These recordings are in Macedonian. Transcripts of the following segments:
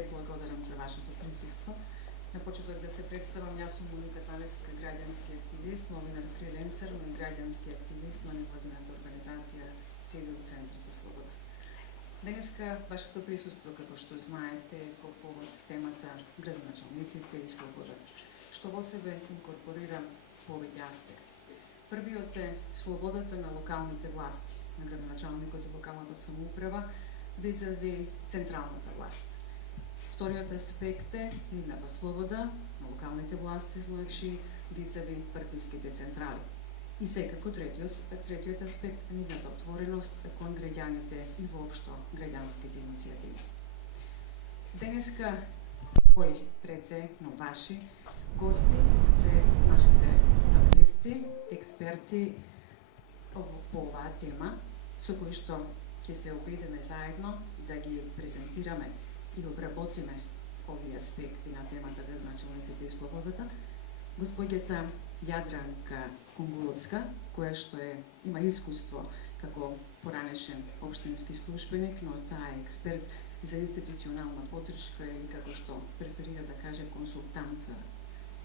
ве благодарам за вашето присуство. На почеток да се представам, јас сум Моника Талеска, граѓански активист, новинар фриленсер, но и граѓански активист на невладината организација Цивил Центар за слобода. Денеска вашето присуство, како што знаете, по повод темата градоначалниците и слободата, што во себе инкорпорира повеќе аспекти. Првиот е слободата на локалните власти, на градоначалникот и локалната самоуправа визави централната власт. Вториот аспект е нивната слобода на локалните власти, значи визави партиските централи. И секако третиот аспект е нивната отвореност кон граѓаните и воопшто граѓанските иницијативи. Денеска мои преце, но ваши гости се нашите панелисти, експерти по оваа тема, со кои што ќе се обидеме заедно да ги презентираме и обработиме овие аспекти на темата градоначалниците и слободата. Господјата Јадранка Кунгуловска, која што има искуство како поранешен општински службеник, но таа е експерт за институционална поддршка или како што преферира да каже консултант за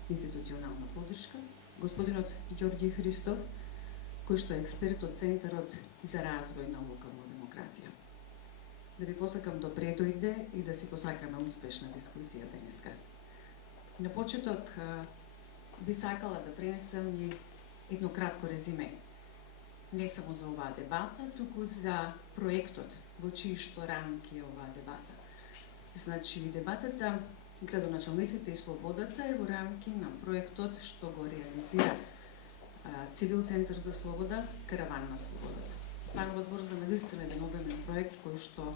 институционална поддршка. Господинот Ѓорѓи Христов, кој што е експерт од Центарот за развој на локална демократија. Да ви посакам добре дојде и да си посакаме успешна дискусија денеска. На почеток би сакала да пренесам и едно кратко резиме. Не само за оваа дебата, туку за проектот во чии што рамки е оваа дебата. Значи, дебатата градоначалниците и слободата е во рамки на проектот што го реализира Цивил Центар за слобода, Караван на слободата. Станува збор за навистина еден обемен проект кој што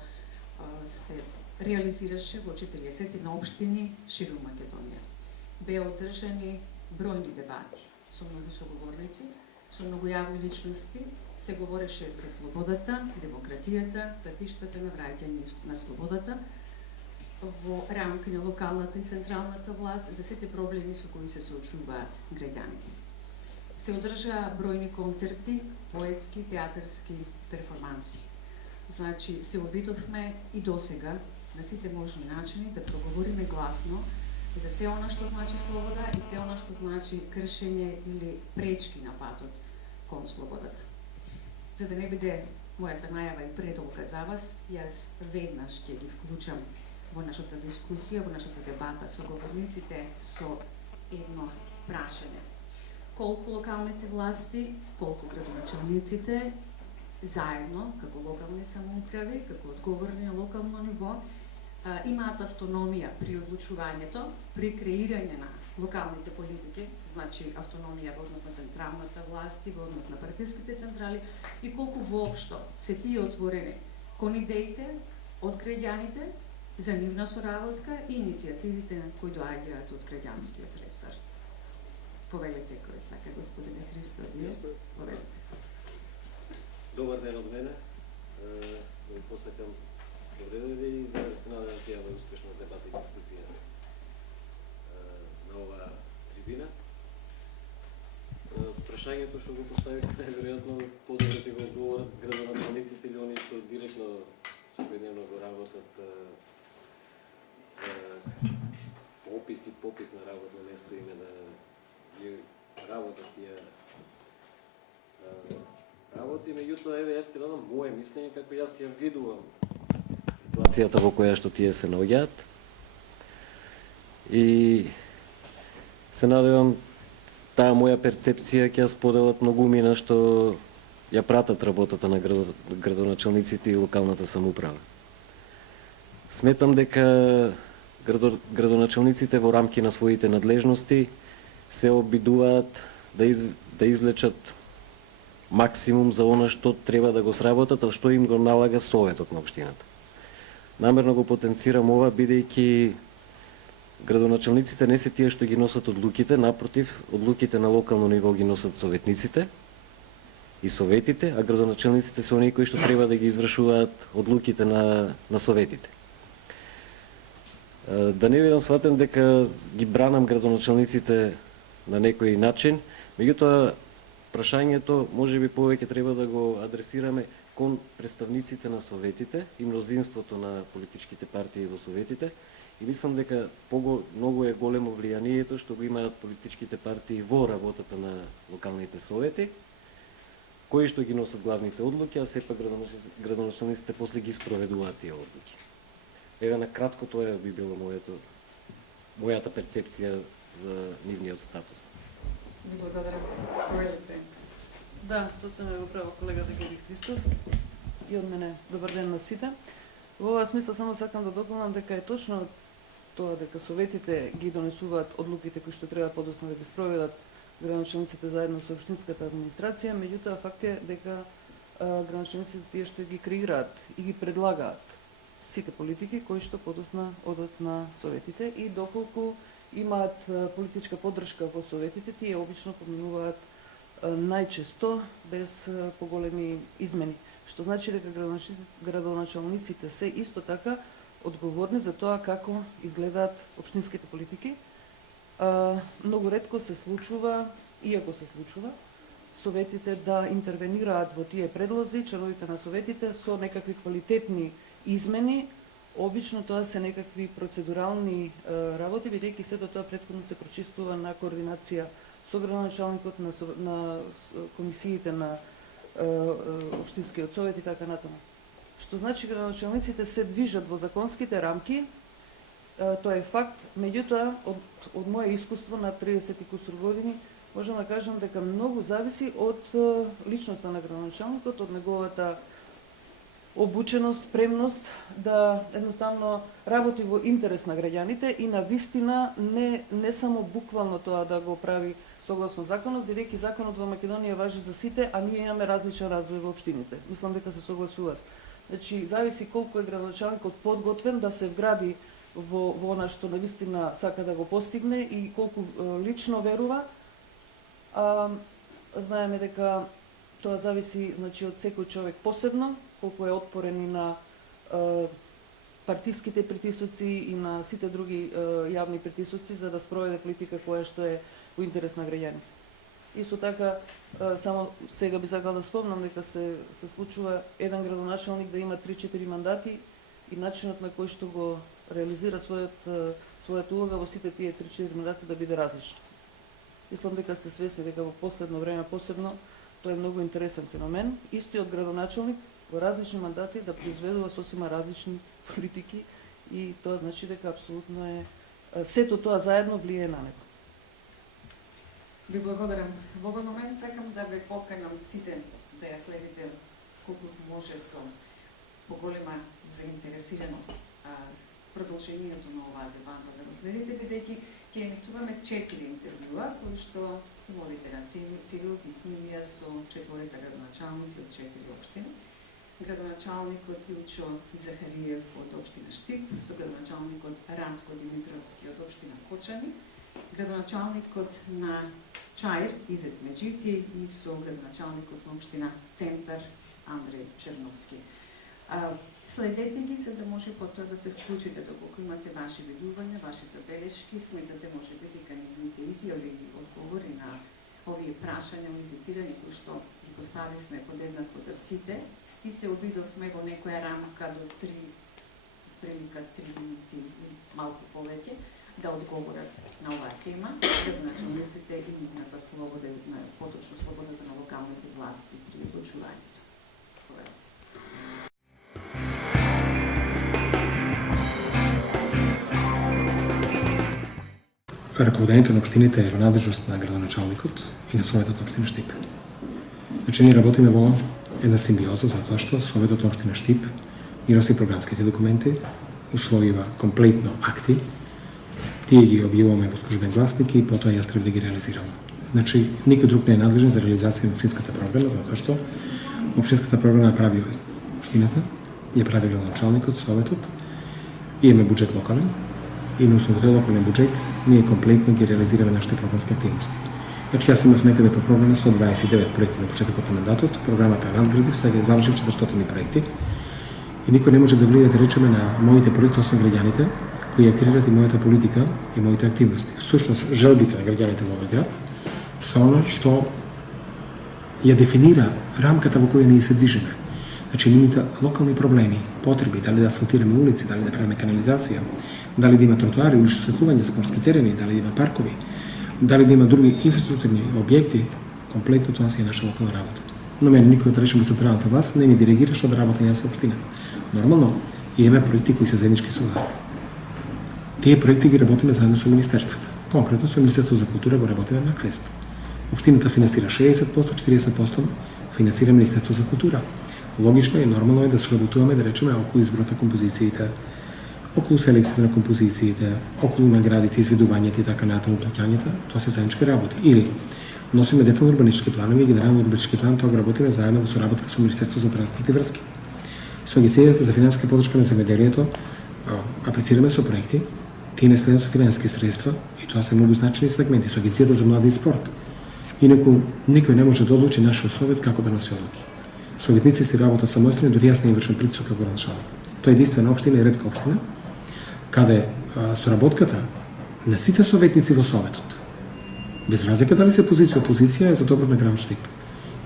се реализираше во 40 општини ширум Македонија. Беа одржани бројни дебати со многу соговорници, со многу јавни личности, се говореше за слободата, демократијата, патиштата на враќање на слободата во рамки на локалната и централната власт за сите проблеми со кои се соочуваат граѓаните. Се одржаа бројни концерти, поетски, театарски перформанси. Значи, се обидовме и досега на сите можни начини да проговориме гласно за се она што значи слобода и се она што значи кршење или пречки на патот кон слободата. За да не биде мојата најава и предолга за вас, јас веднаш ќе ги вклучам во нашата дискусија, во нашата дебата со говорниците со едно прашање. Колку локалните власти, колку градоначалниците заедно, како локални самоуправи, како одговорни на локално ниво, имаат автономија при одлучувањето, при креирање на локалните политики, значи автономија во однос на централната власт и во однос на партиските централи, и колку воопшто се тие отворени кон идеите од граѓаните за нивна соработка и иницијативите кои доаѓаат од граѓанскиот ресор. Повелете кој сака, господине Христо, вие повелете. Добар ден од мене. Да ви посакам добре дојде и да се надевам ќе имаме успешна дебата и дискусија на оваа трибина. Прашањето што го поставите најверојатно подобро ќе го одговорат градоначалниците или они што директно секојдневно го работат попис на работно место име да ги работат тие работи. Меѓутоа, еве, јас ќе дадам моје мислење како јас ја видувам ситуацијата во која што тие се наоѓаат и се надевам таа моја перцепција ќе ја споделат многумина што ја пратат работата на градоначалниците и локалната самоуправа. Сметам дека градоначалниците во рамки на своите надлежности се обидуваат да извлечат максимум за она што треба да го сработат, а што им го налага советот на општината. Намерно го потенцирам ова, бидејќи градоначалниците не се тие што ги носат одлуките, напротив, одлуките на локално ниво ги носат советниците и советите, а градоначалниците се оние кои што треба да ги извршуваат одлуките на советите. Да не бидам сватен дека ги бранам градоначалниците на некој начин, меѓутоа прашањето можеби повеќе треба да го адресираме кон представниците на советите и мнозинството на политичките партии во советите И мислам дека многу е големо влијанието што го имаат политичките партии во работата на локалните совети, кои што ги носат главните одлуки, а сепак градоначалниците после ги спроведуваат тие одлуки. Ева на кратко тоа би било мојата перцепција за нивниот статус. Ви благодарам. Проверите. Да, сосема го право колегата Георги Христов. И од мене добар ден на сите. Во оваа смисла само сакам да дополнам дека е точно тоа дека советите ги донесуваат одлуките кои што треба подоцна да ги спроведат градоначалниците заедно со општинската администрација, меѓутоа факт е дека градоначалниците тие што ги креираат и ги предлагаат сите политики кои што подоцна одат на советите и доколку имаат политичка поддршка во советите, тие обично поминуваат најчесто без поголеми измени, што значи дека градоначалниците се исто така одговорни за тоа како изгледаат општинските политики. Многу ретко се случува, иако се случува, советите да интервенираат во тие предлози, членовите на советите со некакви квалитетни измени. Обично тоа се некакви процедурални работи, бидејќи сето тоа претходно се прочистува на координација со градоначалникот, на комисиите на општинскиот совет и така натаму. Што значи градоначалниците се движат во законските рамки, тоа е факт, меѓутоа од моје искуство на 30 и кусур години можам да кажам дека многу зависи од личноста на градоначалникот, од неговата обученост, спремност да едноставно работи во интерес на граѓаните и на вистина не само буквално тоа да го прави согласно законот, бидејќи законот во Македонија важи за сите, а ние имаме различен развој во општините. Мислам дека се согласуваат. Значи, зависи колку е градоначалникот подготвен да се вгради во она што навистина сака да го постигне и колку лично верува. Знаеме дека тоа зависи, значи, од секој човек посебно, колку е отпорен и на партиските притисоци и на сите други јавни притисоци за да спроведе политика која што е во интерес на граѓаните. Исто така, само сега би сакал да спомнам дека се случува еден градоначалник да има 3-4 мандати и начинот на кој што го реализира својата улога во сите тие 3-4 мандати да биде различно. Мислам дека сте свесни дека во последно време посебно тоа е многу интересен феномен. Истиот градоначалник во различни мандати да произведува сосема различни политики и тоа значи дека апсолутно е сето тоа заедно влијае на него. Ви благодарам. Во овој момент сакам да ве поканам сите да ја следите колку може со поголема заинтересираност продолжението на оваа дебата да го следите, бидејќи ќе емитуваме 4 интервјуа кои што водите на цивил и снимија со 4 градоначалници од 4 општини. Градоначалникот Илчо Захариев од општина Штип, со градоначалникот Рантко Димитровски од општина Кочани, градоначалникот на Чаир Изет Меджити и со градоначалникот на општина Центар Андреј Черновски. Следете ги за да може потоа да се вклучите доколку имате ваши видувања, ваши забелешки, сметате може би дека нивните изјави и одговори на овие прашања, унифицирање кои што ги поставивме подеднакво за сите и се обидовме во некоја рамка до 3 минути и малку повеќе да одговорат на оваа тема, градоначалниците и нивната слобода, поточно слободата на локалните власти при одлучувањето. Раководењето на општините е во надлежност на градоначалникот и на Советот на општина Штип. Значи, ние работиме во една симбиоза затоа што Советот на општина Штип ги носи програмските документи, усвојува комплетно акти, тие ги објавуваме во службен гласник и потоа јас треба да ги реализирам. Значи, никој друг не е надлежен за реализација на општинската програма, затоа што општинската програма ја прави општината, ја прави градоначалникот, Советот, имаме буџет локален, и на основа тој локален буџет ние комплетно ги реализираме нашите програмски активности. Значи, јас имав некаде по програма 129 проекти на почетокот на мандатот, програмата надградив, сега завршив 400 проекти и никој не може да влие да речеме на моите проекти освен граѓаните кои ја креираат и мојата политика и моите активности. Всушност, желбите на граѓаните во овој град се оно што ја дефинира рамката во која ние се движиме. Значи, нивните локални проблеми, потреби, дали да асфалтираме улици, дали да правиме канализација, дали да има тротоари, улично осветлување, спортски терени, дали да има паркови, дали да има други инфраструктурни објекти, комплетно тоа си е наша локална работа. Но мене никој да речем од централната власт не ми диригира што да работам јас во општината. Нормално, имаме проекти кои се заеднички со владата. Тие проекти ги работиме заедно со министерствата. Конкретно со Министерството за култура го работиме на Квест. Општината финансира 60%, 40% финансира Министерство за култура. Логично и нормално е да соработуваме, да речеме, околу изборот на композициите, околу селекцијата на композициите, околу наградите, изведувањето и така натаму, плаќањата, тоа се заеднички работи. Или носиме детални урбанистички планови и генерални урбанистички план, тоа го работиме заедно во соработка со Министерството за транспорт и врски. Со Агенцијата за финансиска поддршка на земјоделието аплицираме со проекти, тие не следат со финансиски средства и тоа се многу значени сегменти со Агенцијата за млади и спорт. Инаку никој не може да одлучи нашиот совет како да носи одлуки. Советници си работа самостојно, дури јас не вршам притисок како градоначалник. Тоа е единствена општина и ретка општина каде соработката на сите советници во советот, без разлика дали се позиција опозиција, е за добро на градот Штип.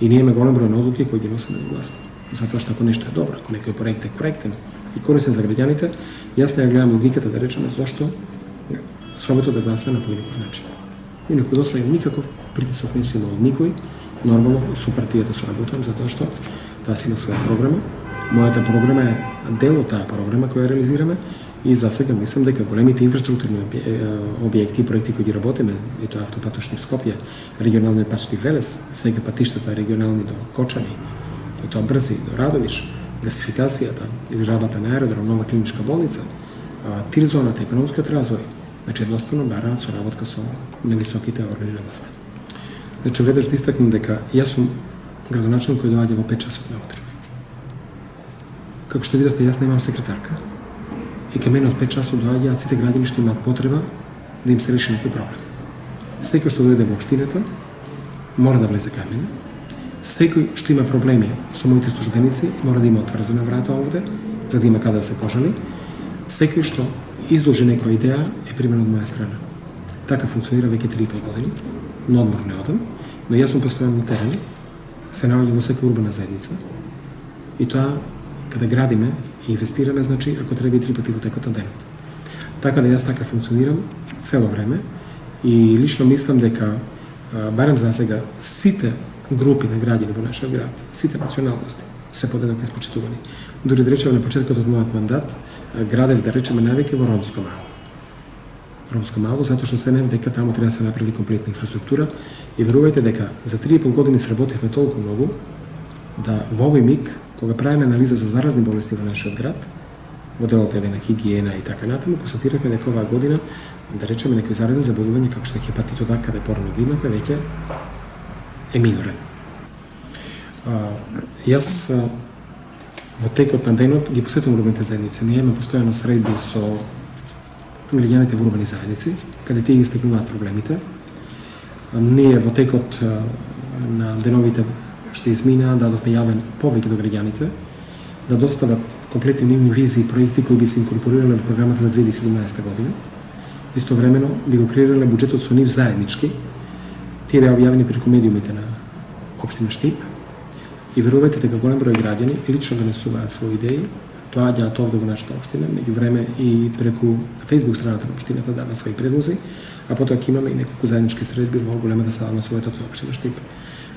И ние имаме голем број на одлуки кои ги носиме гласно. Затоа што ако нешто е добро, ако некој проект е коректен и корисен за граѓаните, јас не гледам логиката да речеме зошто советот да гласа на поинаков начин. Инаку до сега никаков притисок не си имал од никој. Нормално со партијата соработувам затоа што таа си има своја програма. Мојата програма е дел од таа програма која реализираме и за сега мислам дека големите инфраструктурни објекти и проекти кои ги работиме, и тоа автопатот Штип-Скопје, регионалниот пат Штип-Велес, сега патиштата регионални до Кочани, и тоа брзи до Радовиш, гасификацијата, изградбата на аеродром, нова клиничка болница, тир-зоната, економскиот развој, значи едноставно бараат соработка со нависоките органи на власта. Значи, веднаш да истакнам дека јас сум градоначалник кој доаѓа во 5 часот наутро. Како што видовте, јас немам секретарка и ке мене од 5 часот доаѓаат сите граѓани што имаат потреба да им се реши некој проблем. Секој што дојде во општината мора да влезе кај мене. Секој што има проблеми со моите службеници мора да има отврзена врата овде, за да има каде да се пожали. Секој што изложи некоја идеја е примен од моја страна. Така функционира веќе 3,5 години. На одмор не одам, но јас сум постојано на терен, се наоѓам во секоја урбана заедница и тоа каде градиме и инвестираме, значи ако треба и 3 пати во текот на денот. Така да јас така функционирам цело време и лично мислам дека барем за сега сите групи на граѓани во нашиот град, сите националности се подеднакво испочитувани. Дури да речеме на почетокот од мојот мандат, градев да речеме највеќе во ромско мало. Ромско мало, затоа што се не дека таму треба да се направи комплетна инфраструктура и верувајте дека за 3,5 години сработивме толку многу да во овој миг, кога правиме анализа за заразни болести во нашиот град, во делот на хигиена и така натаму, констатиравме дека оваа година, да речеме, некои заразни заболувања како што е хепатитот А, каде порано да имаме, веќе е минорен. Јас во текот на денот ги посетувам урбаните заедници. Ние имаме постојано средби со граѓаните во урбани заедници, каде тие истакнуваат проблемите. Ние во текот на деновите што измина дадовме јавен повеќе до граѓаните да достават комплетни нивни визии и проекти кои би се инкорпорирале во програмата за 2017 година. Истовремено би го креирале буџетот со нив заеднички. Тие беа објавени преку медиумите на општина Штип и верувајте дека голем број граѓани лично донесуваат своји идеи, доаѓаат овде во нашата општина, меѓувреме и преку Facebook страната на општината даваат своји предлози, а потоа ќе имаме и неколку заеднички средби во големата сала на Советот на општина Штип.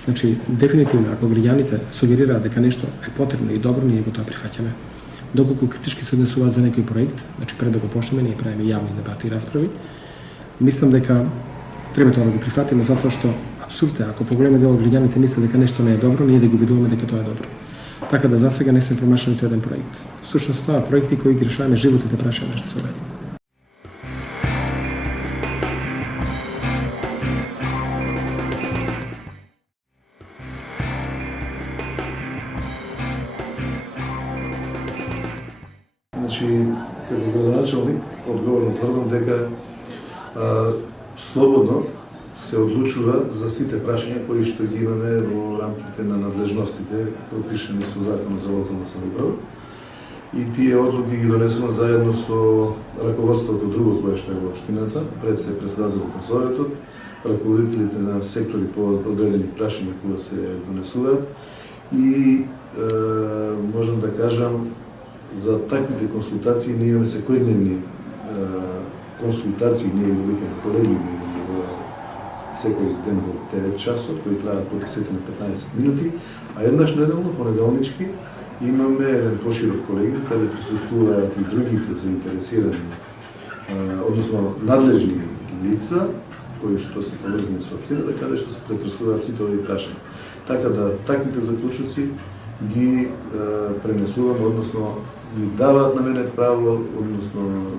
Значи, дефинитивно, ако граѓаните сугерираат дека нешто е потребно и добро, ние го тоа прифаќаме. Доколку критички се однесуваат за некој проект, значи пред да го почнеме, ние правиме јавни дебати и расправи, мислам дека треба тоа да го прифатиме затоа што апсурд е, ако поголеме дел од граѓаните мислат дека нешто не е добро, ние да ги убедуваме дека тоа е добро. Така да за сега не сме промашали ниту еден проект. Всушност тоа проекти кои ги решаваме животните прашања нашите совети. Значи, како градоначалник, одговорно тврдам дека слободно се одлучува за сите прашања кои што ги имаме во рамките на надлежностите пропишани со Законот за локална самоуправа. И тие одлуки ги донесувам заедно со раководството друго кое што е во општината, пред се председателот на Советот, раководителите на сектори по одредени прашања кои се донесуваат и можам да кажам за таквите консултации ние имаме секојдневни консултации, ние ги викаме колегиуми секој ден во 9 часот, кои траат по 10 на 15 минути, а еднаш неделно, понеделнички, имаме еден поширок колегиум каде присуствуваат и другите заинтересирани, односно надлежни лица, кои што се поврзани со општината, каде што се претресуваат сите овие прашања. Така да, таквите заклучоци ги пренесувам, односно ми даваат на мене право, односно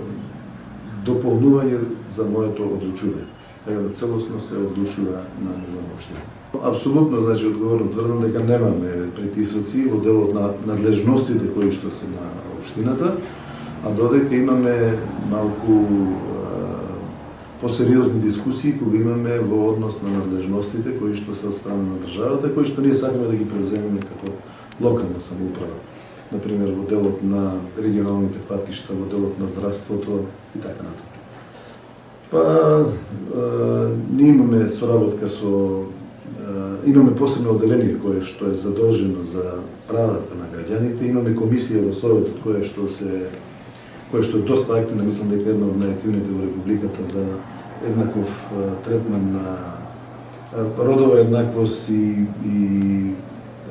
дополнување за моето одлучување. Така да целосно се одлучува на ниво на општината. Апсолутно, значи, одговорно тврдам дека немаме притисоци во делот на надлежностите кои што се на општината, а додека имаме малку посериозни дискусии кога имаме во однос на надлежностите кои што се од страна на државата, кои што ние сакаме да ги преземеме како локална самоуправа. Например, во делот на регионалните патишта, во делот на здравството и така натаму. Па, ние имаме соработка со имаме посебно одделение кое што е задолжено за правата на граѓаните, имаме комисија во Советот која што е доста активна, мислам дека една од најактивните во републиката за еднаков третман на родова еднаквост и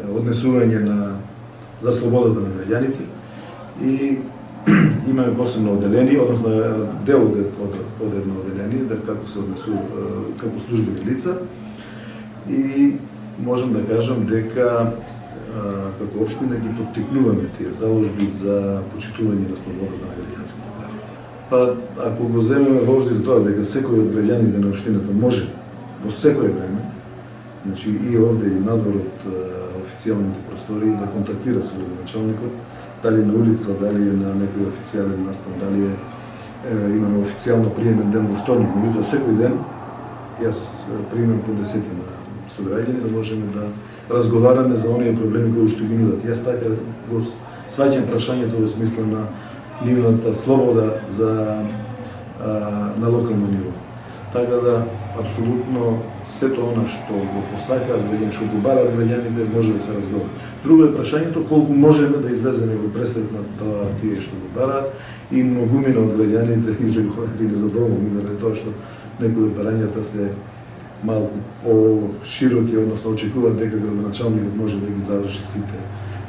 однесување за слободата на граѓаните. И имаме посебно одделение, односно дел од едно одделение, да како се однесува како службени лица. И можам да кажам дека како општина ги поттикнуваме тие заложби за почитување на слободата на граѓанските права. Па, ако го земеме во обзир тоа дека секој од граѓаните на општината може во секое време, значи и овде и надвор од официјалните простори да контактира со градоначалникот, дали на улица, дали на некој официјален настан, дали имаме официјално приемен ден во вторник, меѓутоа секој ден јас примам по десетина сограѓани да можеме да разговараме за оние проблеми кои што ги нудат. Јас така го сваќам прашањето во смисла на нивната слобода на локално ниво. Така да, апсолутно, сето она што го посакаат, што го бараат граѓаните, може да се разговара. Друго е прашањето колку можеме да излеземе во пресред на тоа тие што го бараат и многумина од граѓаните излегуваат и незадоволни заради тоа што некои од барањата се малку по-широки, односно очекуваат дека градоначалникот може да ги заврши сите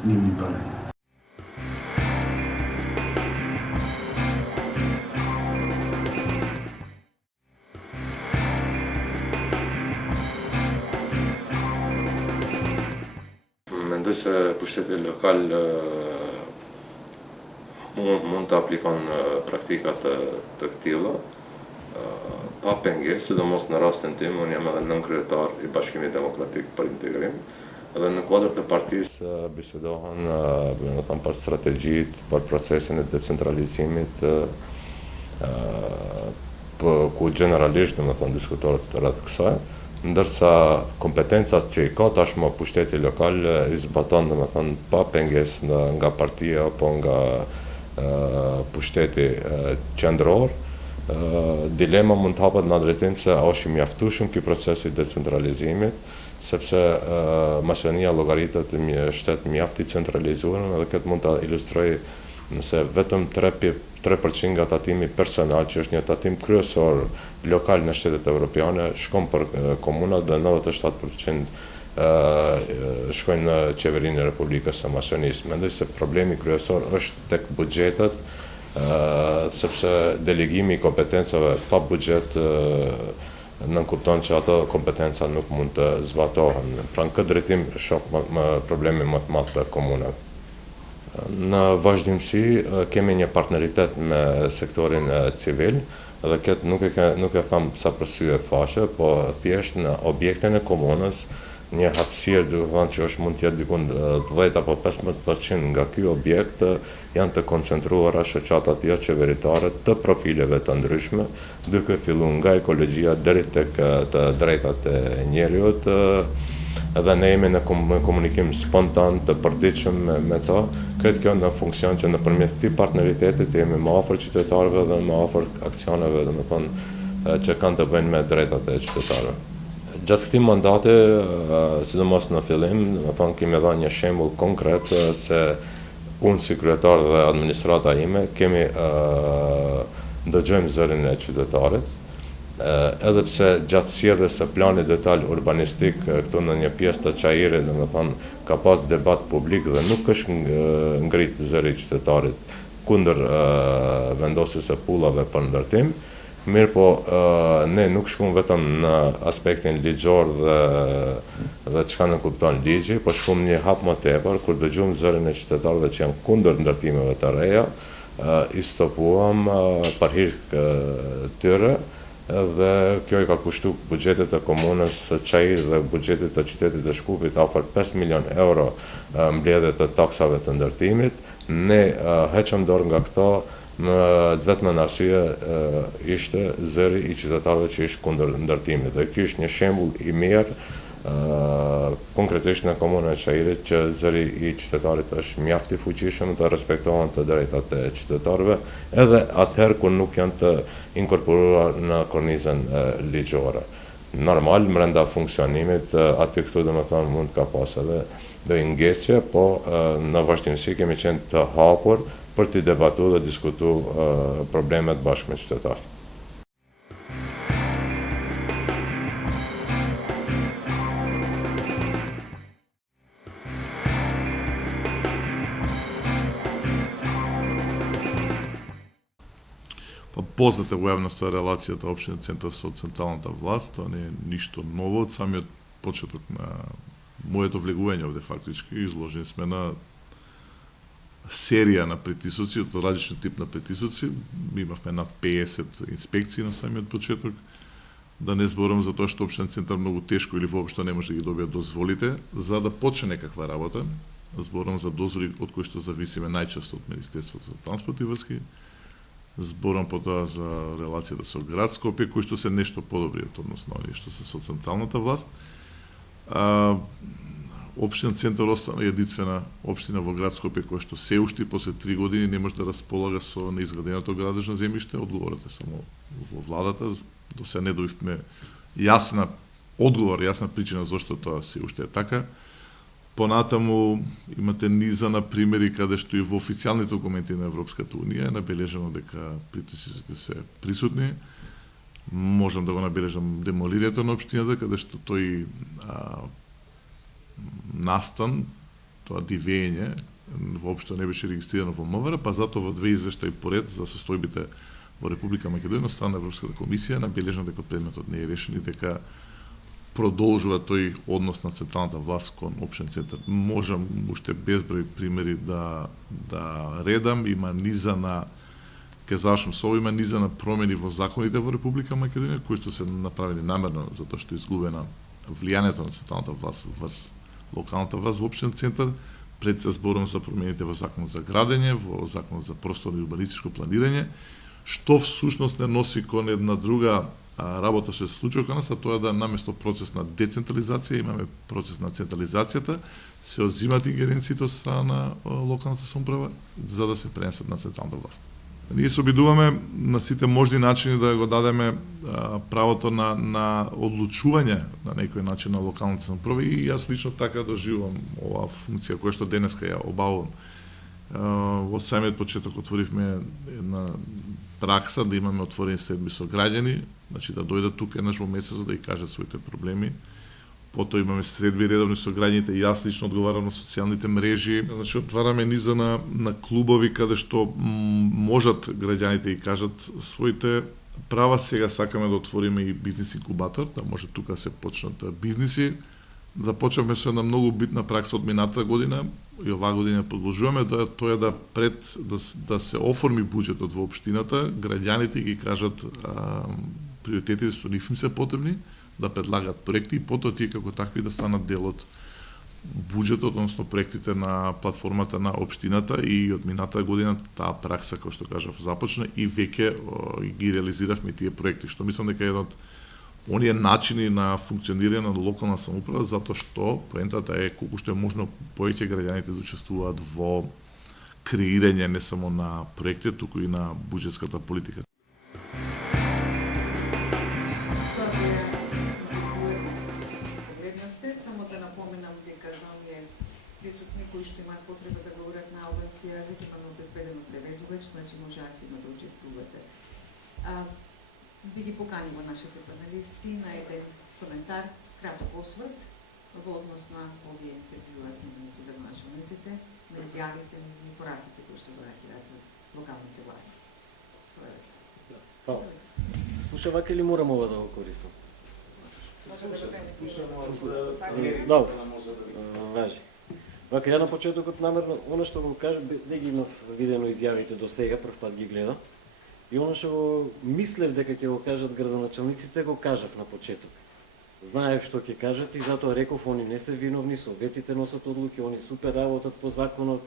нивни барања. Mendoj se pushteti lokal mund të aplikon praktikat të këtilla, pa pengesë, sidomos në rastin tim, unë jam edhe nënkryetar i Bashkimit Demokratik për Integrim, edhe në kuadër të partisë bisedohen për strategjit, për procesin e decentralizimit, ku generalisht diskutohet rreth kësaj, ndërsa kompetencat që i ka tashmë pushteti lokal i zbaton pa pengesë nga partia apo nga pushteti qendror. Dilema mund të hapet në drejtim se a është i mjaftueshëm ky proces i decentralizimit, sepse masonia llogaritet shtet mjaft i centralizuar dhe këtë mund ta ilustroj nëse vetëm 3% nga tatimi personal, që është një tatim kryesor lokal në shtetet evropiane, shkon për komunat dhe 97% shkojnë në qeverinë e Republikës së Maqedonisë. Mendoj se problemi kryesor është tek buxhetet, sepse delegimi i kompetencave pa buxhet nënkupton që ato kompetenca nuk mund të zbatohen. Pra në këtë drejtim shoh problemi më të madh të komunave. Në vazhdimsi kemi një partneritet me sektorin civil, dhe këtë nuk e tham sa për sy e faqe, po thjesht në objektin e komunës një hapësirë, duke thënë që është mund të jetë dikun 10 apo 15% nga ky objekt janë të koncentruara shoqatat jo qeveritare të profileve të ndryshme, duke filluar nga ekologjia deri tek të drejtat e njerëzit, edhe ne jemi në komunikim spontan të përditshëm me to. Kredo kjo në funksion që nëpërmjet këtij partneritetit jemi më afër qytetarëve dhe më afër aksioneve, domethënë që kanë të bëjnë me drejtat e qytetarëve. Gjatë këtij mandati, sidomos në fillim, domethënë kemi dhënë një shembull konkret se unë si kryetar dhe administrata ime kemi ndëgjojmë zërin e qytetarit, edhe pse gjatë sjelljes së planit detaj urbanistik këtu në një pjesë të Çajirit, domethënë ka pas debat publik dhe nuk është ngrit zëri i qytetarit kundër vendosjes së pullave për ndërtim. Mirë po, ne nuk shkum vetëm në aspektin ligjor dhe çka në kupton ligji, po shkum një hap më tepër, kur dëgjojmë zërin e qytetarëve që janë kundër ndërtimeve të reja, i stopuam për hir tyre, dhe kjo i ka kushtu buxhetit të komunës së Çajit dhe buxhetit të qytetit të Shkupit afër 5 milion euro mbledhje të taksave të ndërtimit. Ne heqëm dorë nga këto, vetëm në arsye ishte zëri i qytetarëve që ishte kundër ndërtimit. Dhe ky është një shembull i mirë konkretisht në komunën e Çajirit që zëri i qytetarit është mjaft i fuqishëm të respektohen të drejtat e qytetarëve, edhe atëherë kur nuk janë të inkorporuar në kornizën ligjore. Normal, brenda funksionimit, aty këtu domethënë mund ka pas edhe ngecje, po në vazhdimsi kemi qenë të hapur për të debatuar dhe diskutuar problemet bashkë me qytetarët. Позната во јавноста релацијата општинен центар со централната власт, тоа не е ништо ново од самиот почеток на моето влегување овде фактички. Изложени сме на серија на притисоци, од различен тип на притисоци. Имавме над 50 инспекции на самиот почеток. Да не зборам за тоа што општинен центар многу тешко или воопшто не може да ги добие дозволите за да почне некаква работа. Зборам за дозволи од кои што зависиме најчесто од Министерството за транспорт и врски. Зборам потоа за релацијата со град Скопје, кои што се нешто подобри од односно оние што се со централната власт. Општинен центар остана единствена општина во град Скопје која што се уште после 3 години не може да располага со неизграденото градежно земјиште. Одговорот е само во владата. До сега не добивме јасна одговор, јасна причина зошто тоа се уште е така. Понатаму имате низа на примери каде што и во официјалните документи на Европската Унија е набележано дека притисоците се присутни. Можам да го набележам демолирањето на општината, каде што тој настан, тоа дивење, воопшто не беше регистрирано во МВР, па затоа во две извештаи поред за состојбите во Република Македонија, страна на Европската комисија, набележано дека предметот не е решен и дека продолжува тој однос на централната власт кон општинен центар. Можам уште безброј примери да редам. Има низа на, ке завршам со ова, има низа на промени во законите во Република Македонија, кои што се направени намерно затоа што изгубена влијанието на централната власт врз локалната власт во општинен центар. Пред се зборам за промените во законот за градење, во законот за просторно и урбанистичко планирање, што всушност не носи кон една друга работа што се случува кон нас, а тоа е да наместо процес на децентрализација имаме процес на централизацијата, се одзимат ингеренциите од страна на локалната самоуправа за да се пренесат на централната власт. Ние се обидуваме на сите можни начини да го дадеме правото на одлучување на некој начин на локалната самоуправа и јас лично така доживувам оваа функција која што денеска ја обавувам. Во самиот почеток отворивме една пракса да имаме отворени средби со граѓани, значи да дојдат тука еднаш во месецот да ги кажат своите проблеми. Потоа имаме средби редовни со граѓаните, јас лично одговарам на социјалните мрежи. Значи отвараме низа на клубови каде што можат граѓаните и кажат своите права. Сега сакаме да отвориме и бизнис инкубатор, да може тука се почнат бизниси. Започнавме со една многу битна пракса од минатата година и оваа година продолжуваме, тоа е да се оформи буџетот во општината, граѓаните ги кажат приоритетите што нив им се потребни, да предлагат проекти и потоа тие како такви да станат дел од буџетот, односно проектите на платформата на општината. И од минатата година таа пракса, кој што кажав, започна и веќе ги реализиравме тие проекти, што мислам дека е еден од оние начини на функционирање на локална самоуправа, затоа што поентата е колку што е можно повеќе граѓаните да учествуваат во креирање не само на проекти, туку и на буџетската политика. спомнавте, само да напоменам дека за оние присутни кои што имаат потреба да говорат на албански јазик, имаме обезбедено преведувач, значи може активно да учествувате. Би ги поканила нашите панелисти на еден коментар, краток осврт во однос на овие интервјуа снимани со градоначалниците, на изјавите и пораките кои што доаѓаат од локалните власти. Слуша вака или морам ова да го користам? Добро. Важи. Вака, ја на почетокот намерно, она што го кажа, не ги имав видено изјавите до сега, прв пат ги гледам. И она што го мислев дека ќе го кажат градоначалниците, го кажав на почеток. Знаев што ќе кажат и затоа реков, они не се виновни, советите носат одлуки, они супер работат по законот,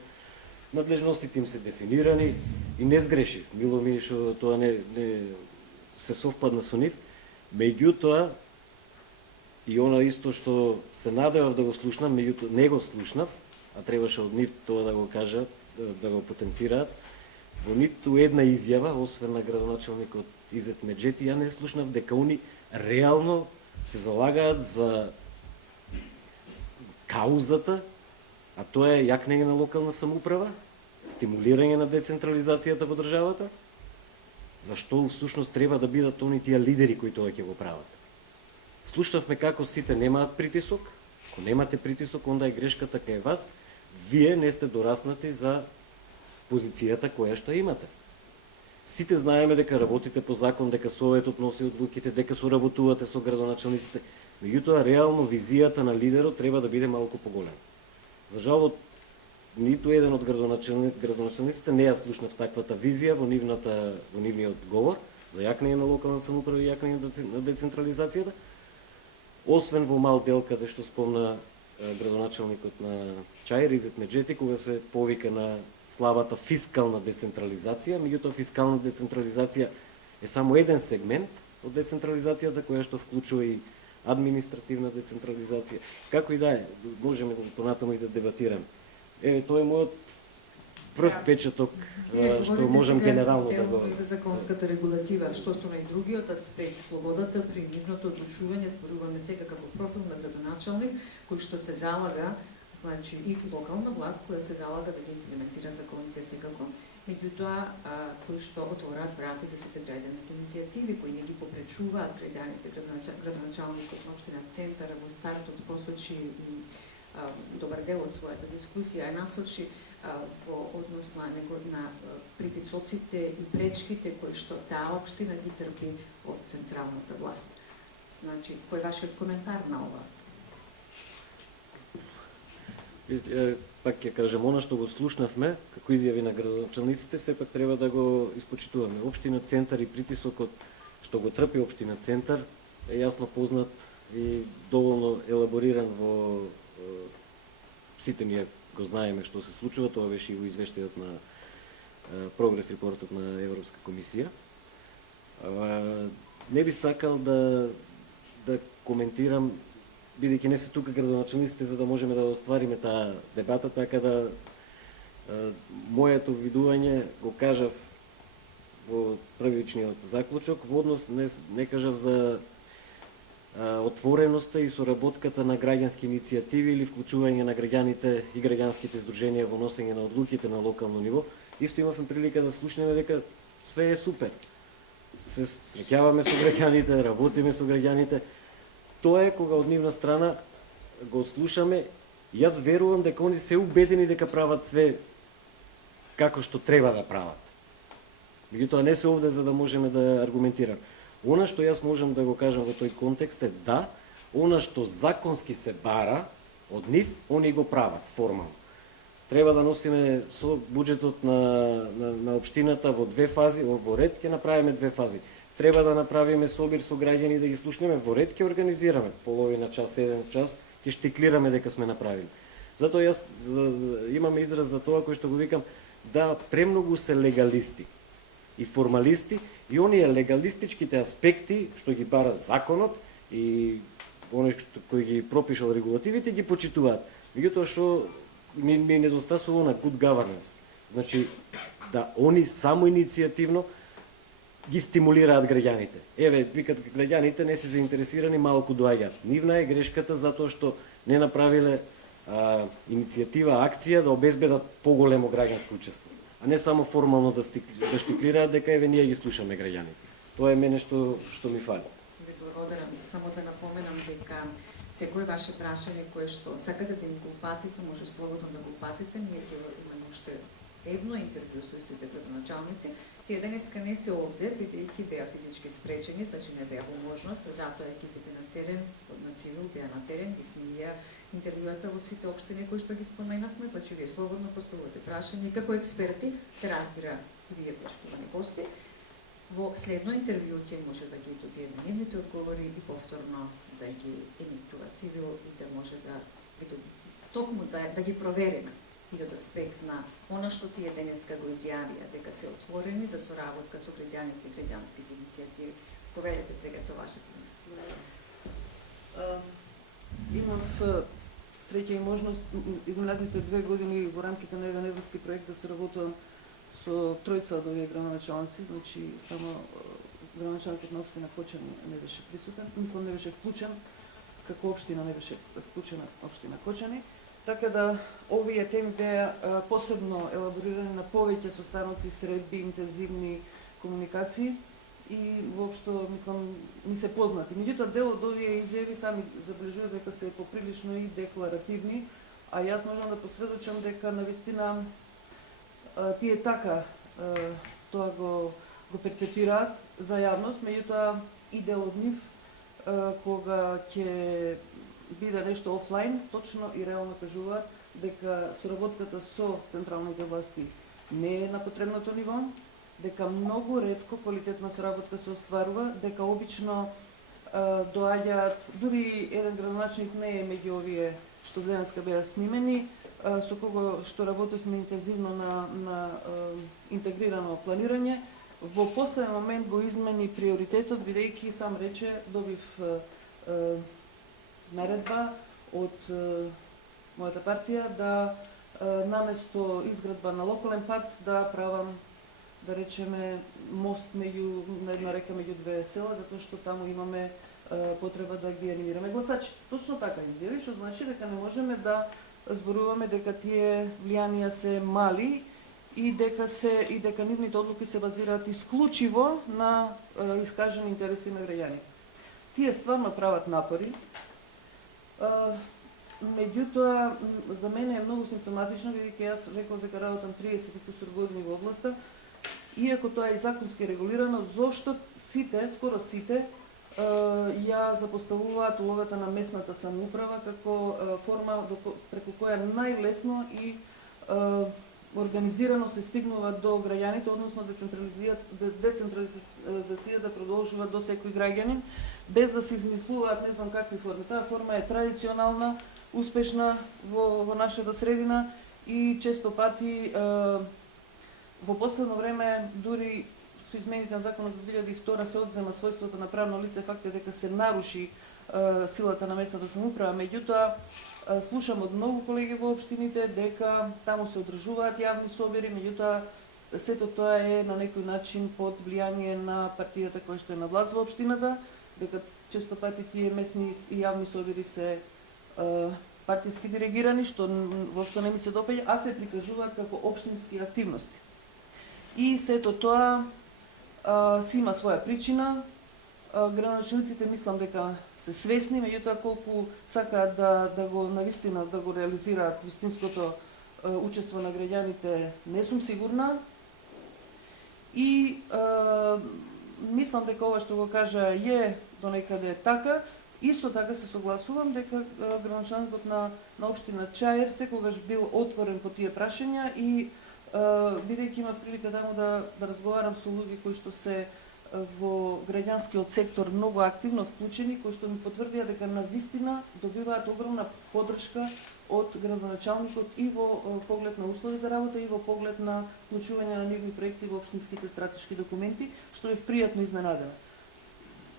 надлежностите им се дефинирани и не сгрешив. Мило ми што тоа не се совпадна со нив. Меѓутоа, и она исто што се надевав да го слушнам, меѓутоа не го слушнав, а требаше од нив тоа да го кажат, да го потенцираат. Во ниту една изјава, освен на градоначалникот Изет Меджети, ја не слушнав дека они реално се залагаат за каузата, а тоа е јакнење на локална самоуправа, стимулирање на децентрализацијата во државата. Зашто всушност треба да бидат они тие лидери кои тоа ќе го прават? Слушнавме како сите немаат притисок. Ако немате притисок, онда е грешката кај вас. Вие не сте дораснати за позицијата која што имате. Сите знаеме дека работите по закон, дека советот носи одлуките, дека соработувате со градоначалниците. Меѓутоа, реално визијата на лидерот треба да биде малку поголема. За жал, ниту еден од градоначалниците не ја слушнав таквата визија во нивниот говор за јакнење на локалната самоуправа и јакнење на децентрализацијата. Освен во мал дел каде што спомна градоначалникот на Чаир, Изет Меджети, кога се повика на слабата фискална децентрализација, меѓутоа фискална децентрализација е само еден сегмент од децентрализацијата која што вклучува и административна децентрализација. Како и да е, можеме понатаму и да дебатираме. Тоа е мојот прв печаток што можам генерално да го... И за законската регулатива, што со најдругиот аспект, слободата при нивното одлучување, зборуваме сега како профил на градоначалник, кој што се залага, значи и локална власт која се залага да ги имплементира законите секако. Меѓутоа, кои што отвораат врати за сите граѓански иницијативи, кои не ги попречуваат градоначалникот на општина Центар во стартот посочи и добар дел од својата дискусија е насочи во однос на притисоците и пречките кои што таа општина ги трпи од централната власт. Значи, кој е вашиот коментар на ова? Пак ќе кажем, она што го слушнавме, како изјави на градоначалниците, сепак треба да го испочитуваме. Општина Центар и притисокот што го трпи општина Центар е јасно познат и доволно елабориран во сите ние го знаеме што се случува, тоа беше и во извештајот на прогрес репортот на Европска комисија. Не би сакал да коментирам, бидејќи не се тука градоначалниците за да можеме да оствариме таа дебата, така да моето видување го кажав во првичниот заклучок, во однос не кажав за отвореноста и соработката на граѓански иницијативи или вклучување на граѓаните и граѓанските здруженија во носење на одлуките на локално ниво. Исто имавме прилика да слушнеме дека све е супер. Се среќаваме со граѓаните, работиме со граѓаните. Тоа е кога од нивна страна го слушаме. Јас верувам дека они се убедени дека прават све како што треба да прават. Меѓутоа не се овде за да можеме да аргументираме. Она што јас можам да го кажам во тој контекст е да, она што законски се бара од нив, они го прават формално. Треба да носиме со буџетот на општината во две фази, во ред ќе направиме две фази. Треба да направиме собир со граѓани да ги слушнеме, во ред ќе организираме половина час, 1 час, ќе штиклираме дека сме направили. Затоа јас имаме израз за тоа кој што го викам да премногу се легалисти и формалисти и оние легалистичките аспекти што ги барат законот и оние кои ги пропишал регулативите ги почитуваат. Меѓутоа што ми недостасува на good governance. Значи да они само иницијативно ги стимулираат граѓаните. Еве, викат граѓаните не се заинтересирани, малку доаѓаат. Нивна е грешката затоа што не направиле иницијатива, акција да обезбедат поголемо граѓанско учество, а не само формално да штиклираат дека еве ние ги слушаме граѓаните. Тоа е мене што ми фали. Ви благодарам. Само да напоменам дека секое ваше прашање кое што сакате да им го упатите, може слободно да го упатите. Ние ќе имаме уште едно интервју со истите градоначалници. Тие денеска не се овде, бидејќи беа физички спречени, значи не беа во можност, затоа екипите на терен, на цивил беа на терен, ги снимија интервјуата во сите општини кои што ги споменавме, значи вие слободно поставувате прашања и како експерти се разбира и вие почитувани гости. Во следно интервју ќе може да ги добиеме нивните одговори и повторно да ги емитува цивил и да може да токму да ги провериме и од аспект на она што тие денеска го изјавија, дека се отворени за соработка со граѓаните и граѓанските иницијативи. Повелете сега со вашите мисли. Имав среќа и можност изминатите 2 години во рамките на еден европски проект да се работам со тројца од овие градоначалници, значи само градоначалникот на општина Кочани не беше присутен, мислам не беше вклучен, како општина не беше вклучена општина Кочани. Така да овие теми беа посебно елаборирани на повеќе состаноци, средби, интензивни комуникации и воопшто мислам ми се познати. Меѓутоа дел од овие изјави сами забележуваат дека се поприлично и декларативни, а јас можам да посведочам дека навистина тие така тоа го перцепираат за јавност, меѓутоа и дел од нив кога ќе биде нешто офлайн, точно и реално кажуваат дека соработката со централните власти не е на потребното ниво, дека многу ретко квалитетна соработка се остварува, дека обично доаѓаат, дури еден градоначалник не е меѓу овие што денеска беа снимени, со кого што работевме интензивно на интегрирано планирање, во последен момент го измени приоритетот, бидејќи сам рече, добив наредба од мојата партија да наместо изградба на локален пат да правам, да речеме, мост меѓу на една река меѓу две села, затоа што таму имаме потреба да ги анимираме гласачи. Точно така изјави, што значи дека не можеме да зборуваме дека тие влијанија се мали и дека нивните одлуки се базираат исклучиво на искажани интереси на граѓаните. Тие стварно прават напори. Меѓутоа, за мене е многу симптоматично, бидејќи јас реков дека работам 30 години во областа, иако тоа е законски регулирано, зошто сите, скоро сите, ја запоставуваат улогата на местната самоуправа како форма преку која најлесно и организирано се стигнува до граѓаните, односно децентрализација да продолжува до секој граѓанин, без да се измислуваат не знам какви форми. Таа форма е традиционална, успешна во нашата средина и често пати во последно време дури со измените на законот од 2002 се одзема својството на правно лице, факт е дека се наруши силата на местната самоуправа, меѓутоа слушам од многу колеги во општините дека таму се одржуваат јавни собери, меѓутоа сето тоа е на некој начин под влијание на партијата која што е на власт во општината, дека често пати тие местни и јавни собери се партиски диригирани, што воопшто не ми се допаѓа, а се прикажуваат како општински активности. И сето тоа си има своја причина. Градоначалниците мислам дека се свесни, меѓутоа колку сакаат да го навистина да го реализираат вистинското учество на граѓаните, не сум сигурна. И мислам дека ова што го кажа е до некаде така. Исто така се согласувам дека градоначалникот на општина Чаир секогаш бил отворен по тие прашања и бидејќи имав прилика таму да разговарам со луѓе кои што се во граѓанскиот сектор многу активно вклучени, кои што ми потврдија дека навистина добиваат огромна поддршка од градоначалникот и во поглед на услови за работа и во поглед на вклучување на нивни проекти во општинските стратешки документи, што е пријатно изненадена.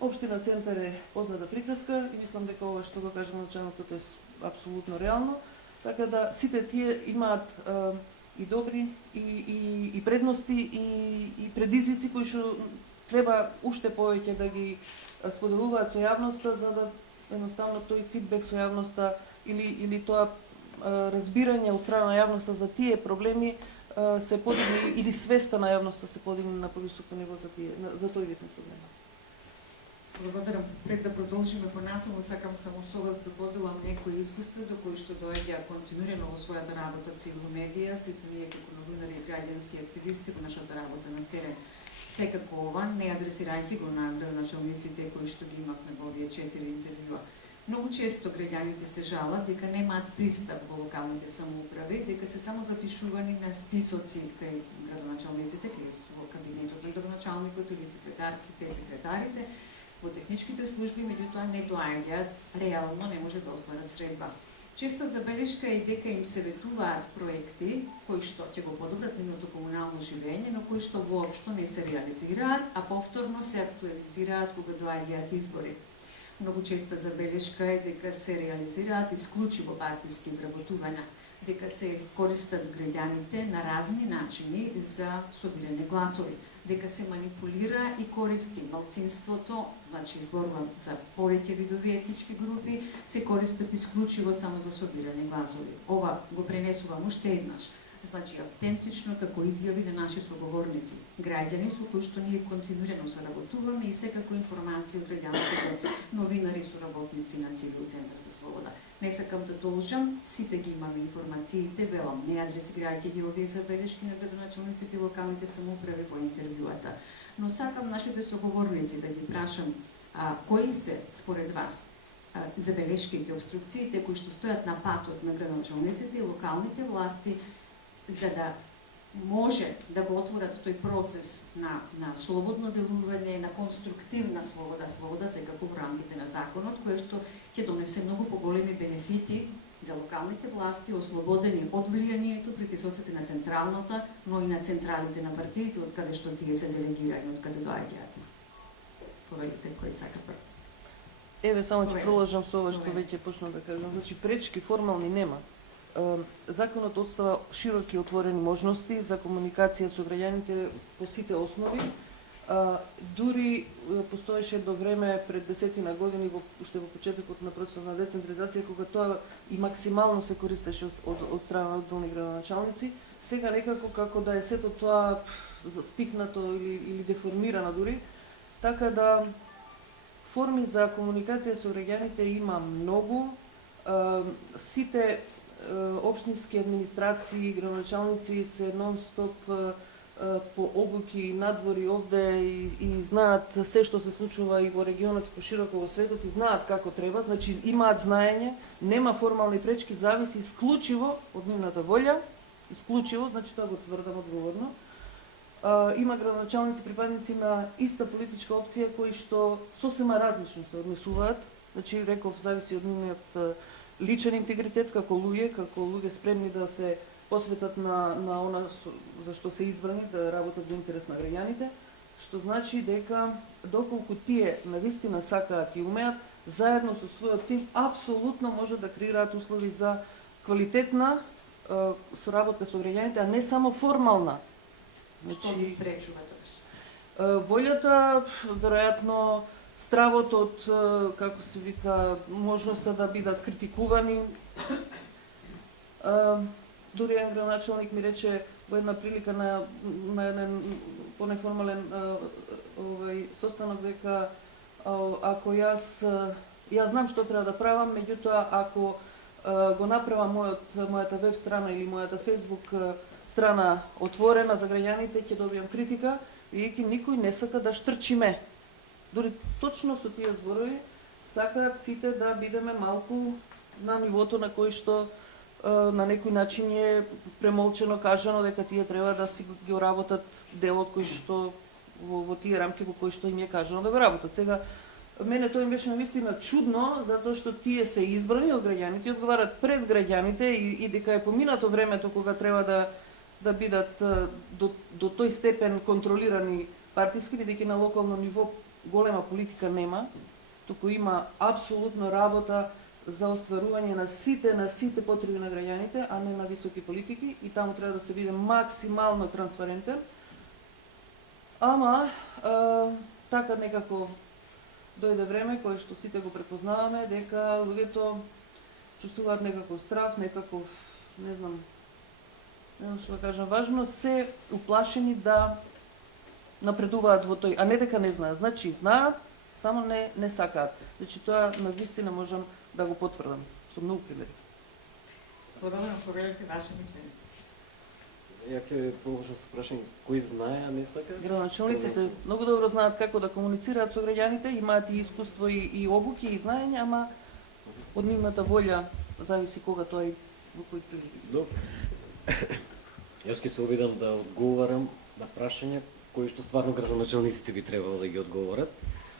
Општина Центар е позната приказка и мислам дека ова што го кажа началникот е апсолутно реално, така да сите тие имаат и добри и предности и предизвици кои што треба уште повеќе да ги споделуваат со јавноста, за да едноставно тој фидбек со јавноста или тоа разбирање од страна на јавноста за тие проблеми се подигне или свеста на јавноста се подигне на повисоко ниво за тој вид на проблеми. Благодарам. Пред да продолжиме понатаму, сакам само со вас да поделам некои искуства до кои што доаѓа континуирано во својата работа цивил медија, сите ние како новинари и граѓански активисти во нашата работа на терен. Секако ова, не адресирајќи го на градоначалниците кои што ги имавме во овие 4 интервјуа. Многу често граѓаните се жалат дека немаат пристап во локалните самоуправи, дека се само запишувани на списоци кај градоначалниците, кај во кабинетот на градоначалникот или секретарките и секретарите, во техничките служби, меѓутоа не доаѓаат, реално не може да остварат средба. Честа забелешка е дека им се ветуваат проекти кои што ќе го подобрат нивното комунално живење, но кои што воопшто не се реализираат, а повторно се актуализираат кога доаѓаат избори. Многу честа забелешка е дека се реализираат исклучиво партиски вработувања, дека се користат граѓаните на разни начини за собирање гласови, дека се манипулира и користи малцинството, значи зборувам за повеќе видови етнички групи, се користат исклучиво само за собирање гласови. Ова го пренесувам уште еднаш. Значи автентично како изјави на наши соговорници, граѓани со кои што ние континуирано соработуваме и секако информации од граѓанските новинари соработници на Цивил Центар за слобода. Не сакам да должам, сите ги имаме информациите, велам, не адресирајќи ги овие забелешки на градоначалниците и локалните самоуправи во интервјуата. Но сакам нашите соговорници да ги прашам кои се, според вас, забелешките, обструкциите кои што стојат на патот на градоначалниците и локалните власти за да може да го отворат тој процес на слободно делување, на конструктивна слобода секако во рамките на законот, кој што ќе донесе многу поголеми бенефити за локалните власти, ослободени од влијанието, притисоците на централната, но и на централите на партиите, од каде што тие се делегирани, од каде доаѓаат. Повелите кој сака прв. Еве само ќе продолжам со ова што веќе почнав да кажам. Значи пречки формални нема. Законот отстава широки отворени можности за комуникација со граѓаните по сите основи. Дури постоеше до време пред 10 години, уште во почетокот на процесот на децентрализација, кога тоа и максимално се користеше од страна на одделни градоначалници, сега некако како да е сето тоа стикнато или деформирано дури, така да форми за комуникација со граѓаните има многу. Сите општински администрации и градоначалници се нон-стоп по обуки, надвори овде и знаат се што се случува и во регионот и пошироко во светот и знаат како треба, значи имаат знаење, нема формални пречки, зависи исклучиво од нивната волја, исклучиво, значи тоа го тврдам одговорно. Има градоначалници припадници на иста политичка опција кои што сосема различно се однесуваат, значи реков зависи од нивниот личен интегритет како луѓе спремни да се посветат на она за што се избрани, да работат во интерес на граѓаните, што значи дека доколку тие навистина сакаат и умеат, заедно со својот тим апсолутно може да креираат услови за квалитетна соработка со граѓаните, а не само формална. Што ги спречува тоа? Волјата, веројатно, стравот од, како се вика, можноста да бидат критикувани. Дури еден градоначалник ми рече во една прилика на еден понеформален состанок дека ако јас знам што треба да правам, меѓутоа ако го направам мојата веб страна или мојата Facebook страна отворена за граѓаните, ќе добијам критика, бидејќи никој не сака да штрчи ме. Дори точно со тие зборови сакаат сите да бидеме малку на нивото на кој што на некој начин е премолчено кажано дека тие треба да си го работат делот кој што во тие рамки во кои што им е кажано да го работат. Сега мене тоа им беше навистина чудно затоа што тие се избрани од граѓаните и одговарат пред граѓаните и дека е поминато времето кога треба да бидат до тој степен контролирани партиски, бидејќи на локално ниво голема политика нема, туку има апсолутно работа за остварување на сите потреби на граѓаните, а не на високи политики, и таму треба да се биде максимално транспарентен. Ама, така некако дојде време кое што сите го препознаваме, дека луѓето чувствуваат некаков страф, некаков, не знам што да кажам, важно се уплашени да напредуваат во тој, а не дека не знаат. Значи, знаат, само не сакаат. Значи, тоа навистина можам да го потврдам со многу примери. Подобно споделите ваше мислење. Ја ќе продолжам со прашање кој знае, а не сака? Градоначалниците многу добро знаат како да комуницираат со граѓаните, имаат и искуство и обуки и знаење, ама од нивната волја зависи кога тоа и во кој прилики. Добро. Јас ќе се обидам да одговарам на прашања кои што стварно градоначалниците би требало да ги одговорат.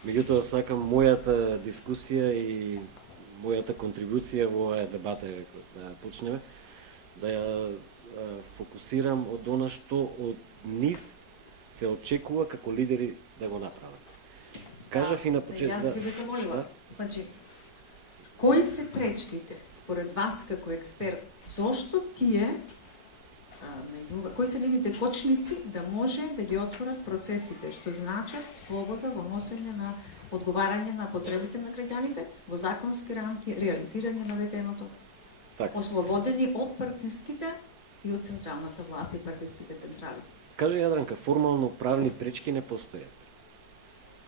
Меѓутоа сакам мојата дискусија и мојата контрибуција во оваа дебата да почнеме да ја фокусирам од она што од нив се очекува како лидери да го направат. Кажав и на почеток. Јас би ве замолила. Значи, кои се пречките според вас како експерт? Зошто тие кои се нивните кочници да може да ги отворат процесите што значат слобода во носење на одговарање на потребите на граѓаните во законски рамки, реализирање на ветеното, ослободени од партиските и од централната власт и партиските централи. Каже Јадранка, формално правни пречки не постојат.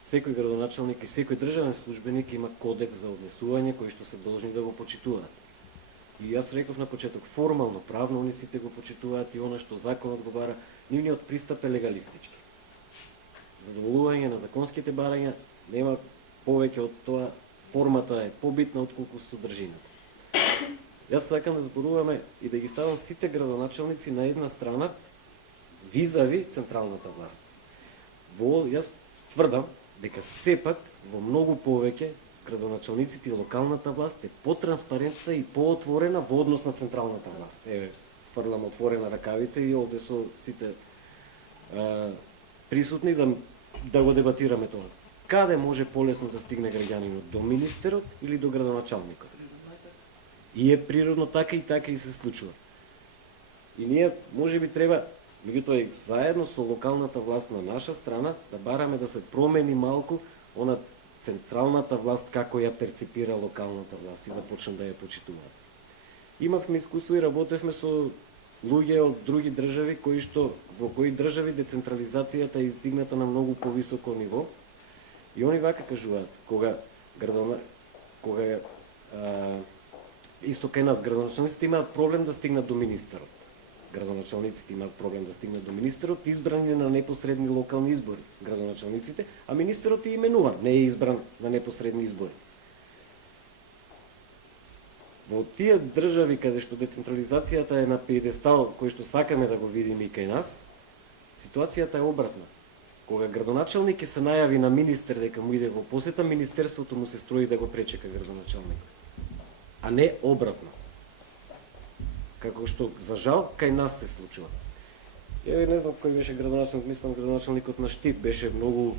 Секој градоначалник и секој државен службеник има кодекс за однесување кој што се должни да го почитуваат. И јас реков на почеток, формално, правно, они сите го почитуваат и она што законот го бара, нивниот пристап е легалистички. Задоволување на законските барања нема повеќе од тоа, формата е побитна отколку содржината. Јас сакам да зборуваме и да ги ставам сите градоначалници на една страна визави централната власт. Јас тврдам дека сепак во многу повеќе градоначалниците и локалната власт е потранспарентна и поотворена во однос на централната власт. Еве, фрлам отворена ракавица и овде со сите присутни да го дебатираме тоа. Каде може полесно да стигне граѓанинот? До министерот или до градоначалникот? И е природно така и се случува. И ние може би треба, меѓутоа и заедно со локалната власт на наша страна, да бараме да се промени малку она централната власт како ја перципира локалната власт и да почнат да ја почитуваат. Имавме искуство и работевме со луѓе од други држави во кои држави децентрализацијата е издигната на многу повисоко ниво и они вака кажуваат, кога исто кај нас градоначалниците имаат проблем да стигнат до министерот. Градоначалниците имаат проблем да стигнат до министерот, избрани на непосредни локални избори градоначалниците, а министерот е именуван, не е избран на непосредни избори. Во тие држави каде што децентрализацијата е на пиедестал кој што сакаме да го видиме и кај нас, ситуацијата е обратна. Кога градоначалник се најави на министер дека му иде во посета, министерството му се строи да го пречека градоначалникот, а не обратно. Како што, за жал, кај нас се случува. Еве, не знам кој беше градоначалник, мислам градоначалникот на Штип беше многу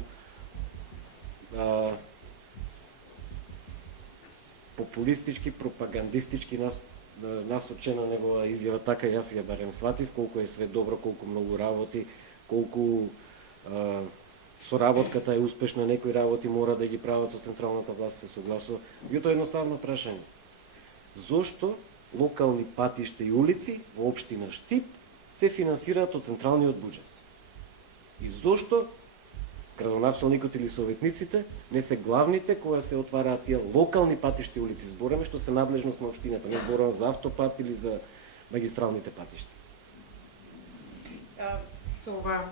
популистички, пропагандистички насочена негова изјава, така јас ја барем сватив, колку е све добро, колку многу работи, колку соработката е успешна, некои работи мора да ги прават со централната власт, се согласува. Тоа е едноставно прашање. Зошто локални патишта и улици во општина Штип се финансираат од централниот буџет? И зошто градоначалникот или советниците не се главните кога се отвараат тие локални патишта и улици? Збораме што се надлежност на општината, не зборам за автопат или за магистралните патишта. Со ова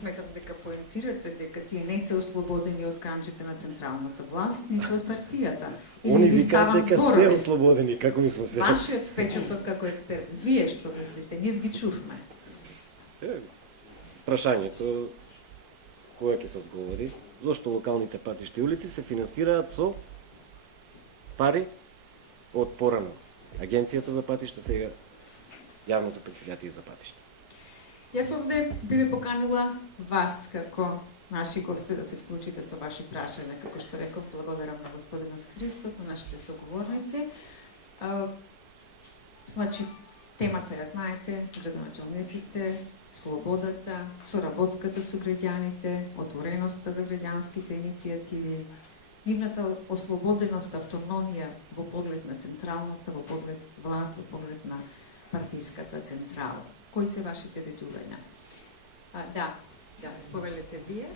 сметам дека поентирате дека тие не се ослободени од камчите на централната власт, ниту од партијата. Они викаат дека се ослободени, како мислам се. Вашиот впечаток како експерт, вие што мислите? Ние ги чувме. Прашањето кога ќе се одговори? Зошто локалните патишта и улици се финансираат со пари од порано? Агенцијата за патишта, сега јавното предпријатие за патишта. Јас овде би ве поканила вас како наши гости да се вклучите со ваши прашања, како што реков, благодарам на господинот Христов, на нашите соговорници. Значи, Темата ја знаете, градоначалниците, слободата, соработката со граѓаните, отвореноста за граѓанските иницијативи, нивната ослободеност, автономија во поглед на централната, во поглед власт, во поглед на партиската централа. Кои се вашите видувања? Да, повелете вие.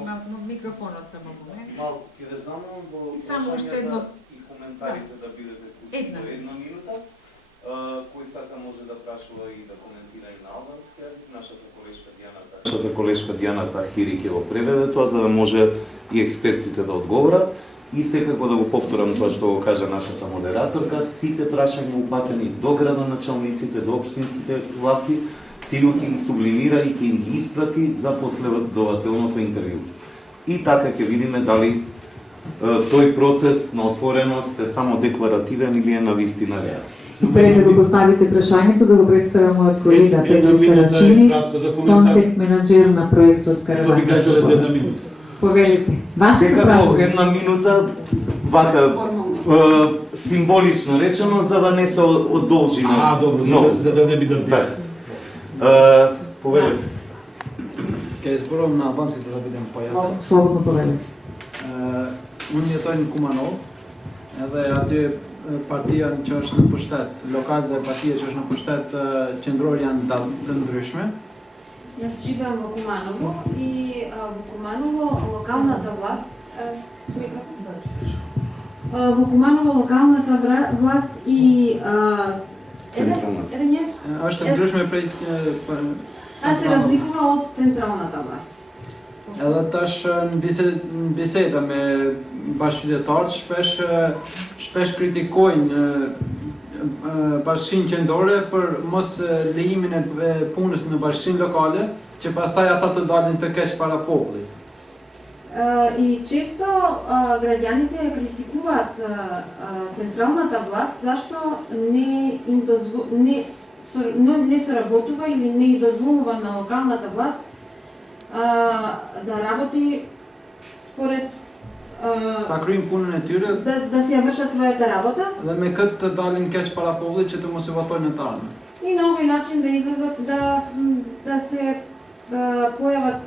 Има микрофонот само момент. Малку ќе ве замолам во И само уште едно и коментарите да бидете пустени Една. до една минута. Кој сака може да прашува и да коментира и на албански јазик. Нашата колешка Дијана Тахири ќе го преведе тоа, за да може и експертите да одговорат. И секако да го повторам тоа што го кажа нашата модераторка, сите прашања упатени до градоначалниците, до општинските власти, целиот ќе ги сублимира и ќе им ги испрати за последователното интервју. И така ќе видиме дали тој процес на отвореност е само декларативен или е навистина реален. Пред да го поставите прашањето, да го представам мојот колега Петар Сарачини, контент менаџер на проектот Што би кажале за една минута? Повелите. Вашето Секако прашање. една минута, вака символично речено, за да не се одолжи. Добро, за да не биде дес. Повелете. Ќе зборувам на албански за да бидем појасен. Слободно повелите. Уnë jetoj në Kumanov, edhe aty partia që është në pushtet, lokal dhe partia që është në pushtet qendror janë të ndryshme. Јас живеам во Куманово и во Куманово локалната власт во Куманово локалната власт и Është ndryshme prej се разликува од централната власт. Edhe tash në biseda me bashkëqytetarët shpesh kritikojnë bashkinë qendrore për mos lejimin e punës në bashkinë lokale, që pastaj ata të dalin të keq para popullit. И често граѓаните критикуваат централната власт зашто не соработува или не и дозволува на локалната власт да работи според Ta kryjnë punën e tyre да си ја вршат својата работа dhe me këtë të dalin keq para popullit që të mos i votojnë në tarme. и на овој начин да излезат да се појават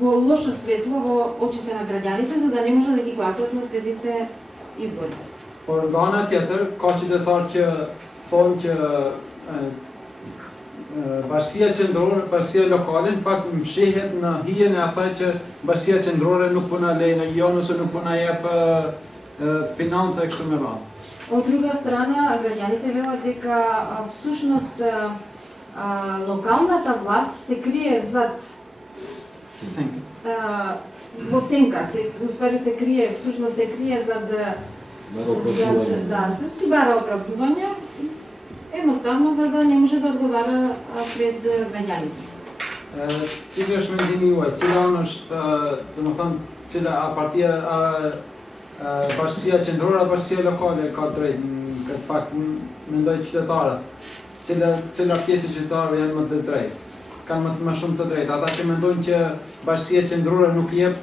во лошо светло во очите на граѓаните за да не може да ги гласат на следните избори. Por nga ana tjetër ka qytetarë që thonë që bashkia qendrore, bashkia lokale në fakt mshihet në hijen e asaj që bashkia qendrore nuk po na lejon ose nuk po na jep financa e kështu me radhë. Од друга страна, граѓаните велат дека всушност локалната власт се крие зад во сенка, уствари се крие, всушност се крие зад си бара оправдувања, едноставно за да не може да одговара пред граѓаните. Cili është mendimi juaj? Cila është, domethënë, cila partia bashkia qendrore apo bashkia lokale ka drejt në këtë fakt mendoj qytetarët. Cila pjesë e qytetarëve janë më të drejtë? Kanë më shumë të drejtë. Ata që mendojnë që bashkia qendrore nuk jep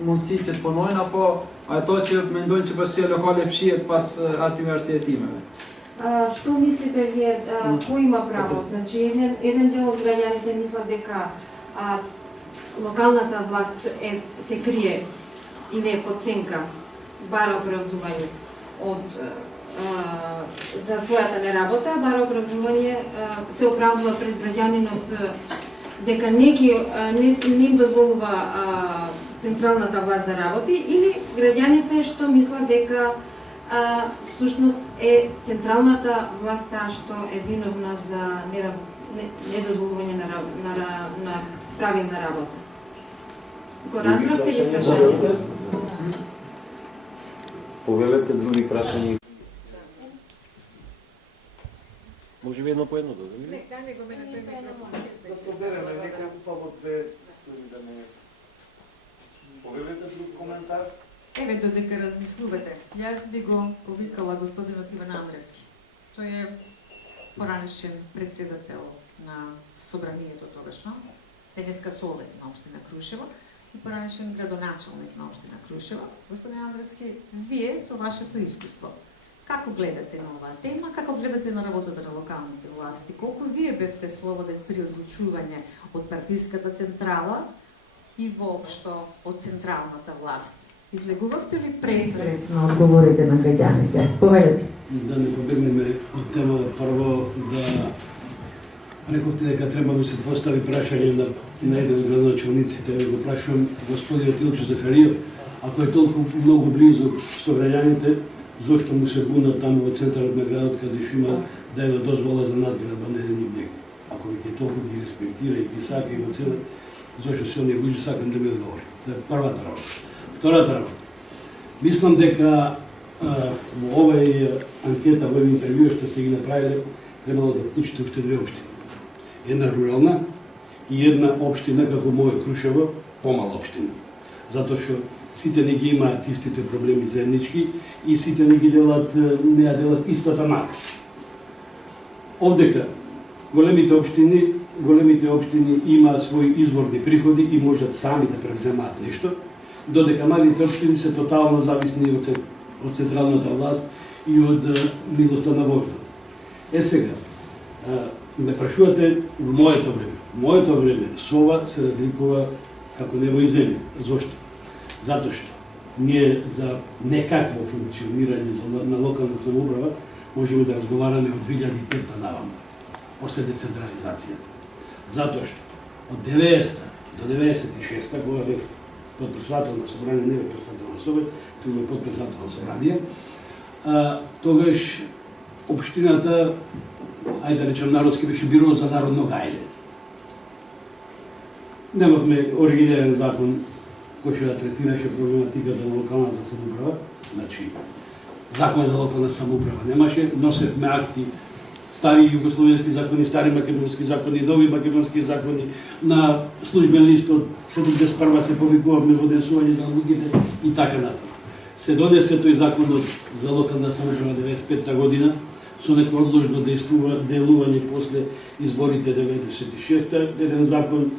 mundësi që të punojnë apo ato që mendojnë që bashkia lokale fshihet pas atyre arsyetime. Што мислите вие, кој има право? Значи, еден дел од граѓаните мислат дека локалната власт се крие и не е подценка, бара оправдување за својата неработа, бара оправдување, се оправдува пред граѓанинот дека не им дозволува централната власт да работи, или граѓаните што мислат дека всушност е централната власт таа што е виновна за недозволување на правилна работа. Го разбравте ли прашањето? Повелете други прашања. Може би едно по едно да дадем? Не, дај го мене тој микрофон. Да се обереме неколку па во две, да не... Повелете друг коментар? Еве, додека размислувате, јас би го повикала господинот Иван Андрески. Тој е поранешен председател на собранието тогашно, денеска совет на општина Крушево и поранешен градоначалник на општина Крушево. Господин Андрески, вие со вашето искуство, Како гледате на оваа тема, како гледате на работата на локалните власти? Колку вие бевте слободен при одлучување од партиската централа и воопшто од централната власт? Излегувавте ли пресред на одговорите на граѓаните? Повелете. Да не побегнеме од темата, прво да рековте дека треба да се постави прашање на еден од градоначалниците, го прашувам господинот Илчо Захариев, ако е толку многу близо со граѓаните, зошто му се буна таму во центарот на градот каде што има да е дозвола за надградба на еден објект? Ако веќе толку ги респектира и ги сака и го цена, зошто се не го сакам да ми одговори. Тоа е првата работа. Втората работа. Мислам дека во овај анкета, во овој интервју што сте ги направиле, требало да вклучите уште две општини. Една рурална и една општина како моја Крушево, помала општина. Затоа што сите не ги имаат истите проблеми заеднички и сите не ги делат, не ја делат истата мака. Овдека големите општини имаат своји изворни приходи и можат сами да превземаат нешто, додека малите општини се тотално зависни од централната власт и од милоста на вождот. Сега, ме прашувате во моето време. Моето време сова се разликува како небо и земја. Зошто? Затоа што ние за некакво функционирање на локална самоуправа можеме да разговараме од 2005 наваму, после децентрализацијата. Затоа што од 90 до 96 кога бев подпредседател на собрание, не бе председател на совет, туку бе подпредседател на собрание, тогаш општината, ајде да речем народски, беше биро за народно гајле. Немавме оригинален закон кој што ја третираше проблематиката на локалната самоуправа, значи закон за локална самоуправа немаше, носевме акти, стари југословенски закони, стари македонски закони, нови македонски закони, на службен лист од 71 се повикувавме во денсување на луѓето и така натаму. Се донесе тој законот за локална самоуправа 95 година, со неко одложно делување после изборите 96-та, еден закон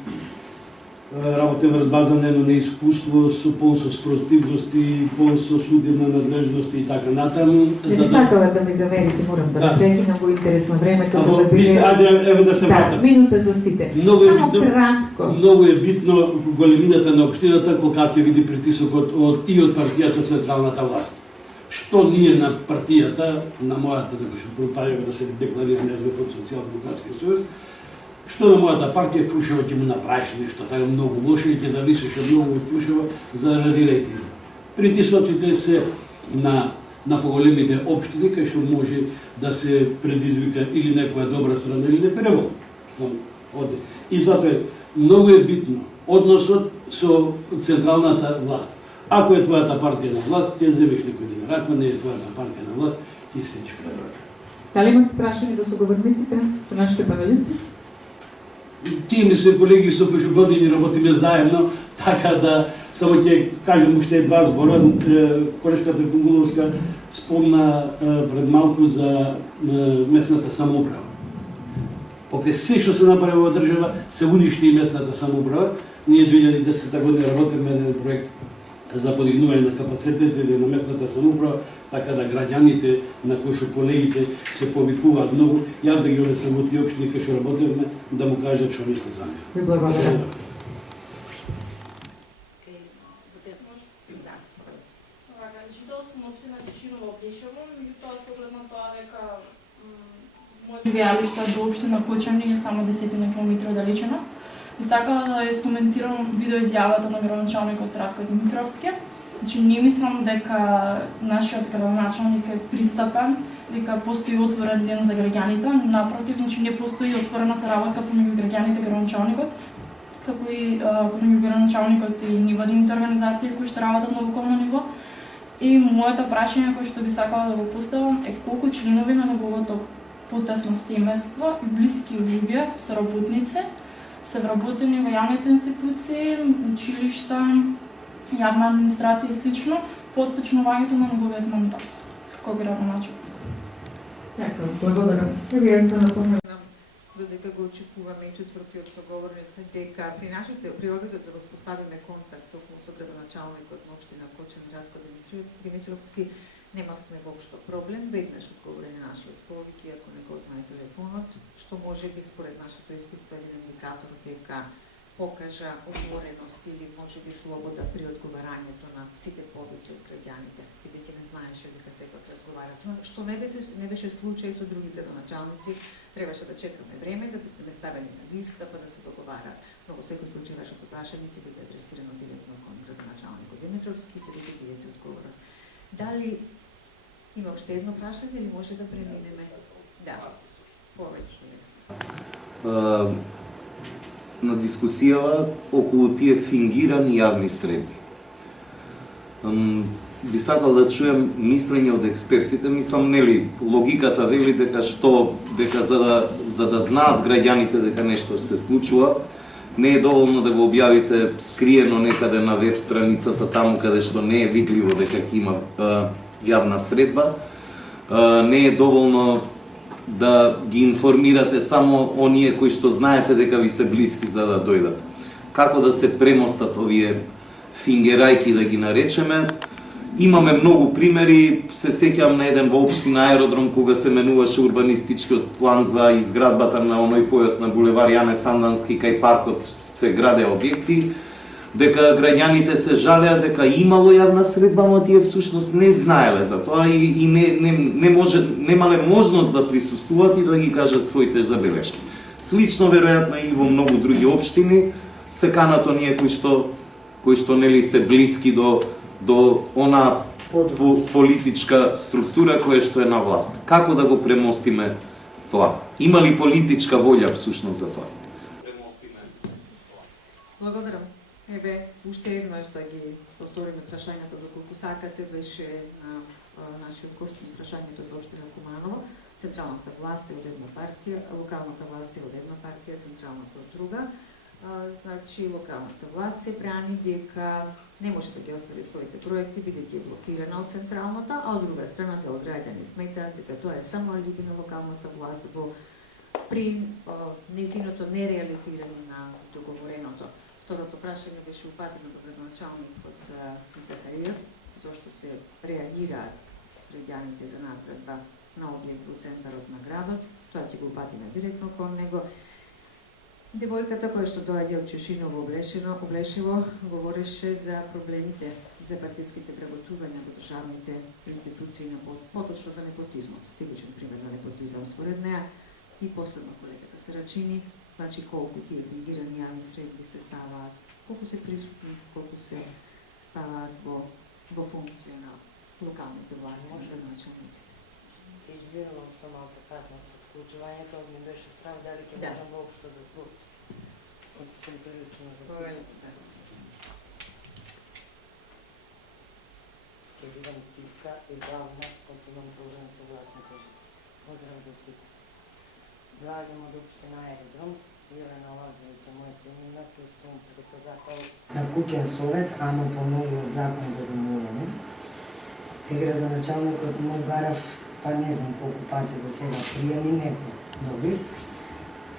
работен врз база на неискуство, со пол со спротивности, пол со судебна надлежност и така натаму. Не би сакала да ми замерите, морам да прекинам во интерес на времето, за да биде... Ево да се вратам. Минута за сите. Само кратко. Многу е битно големината на општината, кога ќе види притисокот и од партијата централната власт. Што ние на партијата, на мојата, дека што пропаѓаме да се декларира незве под Социјалдемократскиот сојуз, што на мојата партија Крушево ќе му направиш нешто така многу лошо и ќе зависеше многу од Крушево заради рейтинг. Притисоците се на поголемите општини кај што може да се предизвика или некоја добра страна или непревол. И затоа многу е битно односот со централната власт. Ако е твојата партија на власт, ќе земеш некој ден. Ако не е твојата партија на власт, ќе седиш пред. Дали имате прашање до соговорниците, до нашите панелисти? Тие ми се колеги со кои што години работиме заедно, така да само ќе кажем уште два збора. Колешката Кунгуловска спомна пред малку за местната самоуправа. Покрај се што се направи во држава, се уништи и местната самоуправа. Ние 2010 година работиме еден проект за подигнување на капацитетите на местната самоуправа, така да граѓаните на кои што колегите се повикуваат многу, јас да ги одесам во тие општини кај што работевме, да му кажат што мисле за него. Ви благодарам. Живеалишта до општина Кочани е само 10 километри оддалеченост. И сакала да искоментирам видеоизјавата на градоначалникот Ратко Димитровски. Значи, не мислам дека нашиот градоначалник е пристапен, дека постои отворен ден за граѓаните. Напротив, значи не постои отворена соработка помеѓу граѓаните и градоначалникот, како и помеѓу градоначалникот и ниводините организации кои што работат на локално ниво. И моето прашање кој што би сакала да го поставам е колку членови на неговото потесно семејство и блиски луѓе, соработници, се вработени во јавните институции, училишта, јавна администрација и слично, по отпочнувањето на неговиот мандат како градоначалник. Така, благодарам. Јас да напомнам додека го очекуваме и четвртиот соговорник, дека при обидот да воспоставиме контакт околу со градоначалникот на општина Кочан Радко Димитровски, немавме воопшто проблем, веднаш одговорени нашиот повик, иако не го знае телефонот, што може би според нашето искуство е индикатор дека покажа отвореност или може би слобода при одговарањето на сите повици од граѓаните, бидејќи не знаеше дека секој разговара со него, што не беше случај со други градоначалници, требаше да чекаме време да бидеме ставени на листа па да се договараат. Но во секој случај вашето прашање ќе биде адресирано директно кон градоначалникот Димитровски, ќе биде видите одговорот. Дали има уште едно прашање или може да преминеме? Да, повеќе. На дискусијава околу тие фингирани јавни средби. Би сакал да чуем мислење од експертите, мислам, нели, логиката вели дека за да знаат граѓаните дека нешто се случува, не е доволно да го објавите скриено некаде на веб страницата, таму каде што не е видливо дека ќе има јавна средба, не е доволно да ги информирате само оние кои што знаете дека ви се блиски за да дојдат. Како да се премостат овие фингерајки, да ги наречеме? Имаме многу примери, се сеќавам на еден во општина Аеродром, кога се менуваше урбанистичкиот план за изградбата на оној појас на булевар Јане Сандански, кај паркот се граде објекти, дека граѓаните се жалеа дека имало јавна средба, но тие всушност не знаеле за тоа и немале можност да присуствуваат и да ги кажат своите забелешки. Слично, веројатно и во многу други општини, се канат оние кои што нели се блиски до она политичка структура која што е на власт. Како да го премостиме тоа? Има ли политичка волја всушност за тоа? Благодарам. Еве, уште еднаш да ги повториме прашањето доколку сакате, беше на нашиот гостин прашањето за општина Куманово. Централната власт е од една партија, локалната власт е од една партија, централната од друга. Значи, локалната власт се брани дека не може да ги остави своите проекти, бидејќи е блокирана од централната, а од друга страна дел граѓани сметаат дека тоа е само алиби на локалната власт при нејзиното нереализирање на договореното. Второто прашање беше упатено до градоначалникот Захариев, зошто се реагираат граѓаните за напредба на објект во центарот на градот. Тоа ќе го упатиме директно кон него. Девојката која што доаѓа од Чешиново Облешево говореше за проблемите за партиските преработувања во државните институции, поточно за непотизмот. Типичен пример на непотизам според неа. И последно колегата Сарачини, значи колку тие фингирани јавни средби се ставаат, колку се присутни, колку се ставаат во функција на локалните власти, градоначалниците. Извинувам што малку казнам со вклучувањето, ми беше страх дали ќе можам воопшто да вклучам. Од сум прилично за тоа. Ќе видам тивка и давно, като имам проблем со гласните. Поздрав до сите. Доаѓам од општина Аеродром, Јелена Лазовиќа, моето име, кој сум председател на куќен совет, ама по новиот закон за домување. И градоначалникот му барав, па не знам колку пати до сега приеми, не го добив.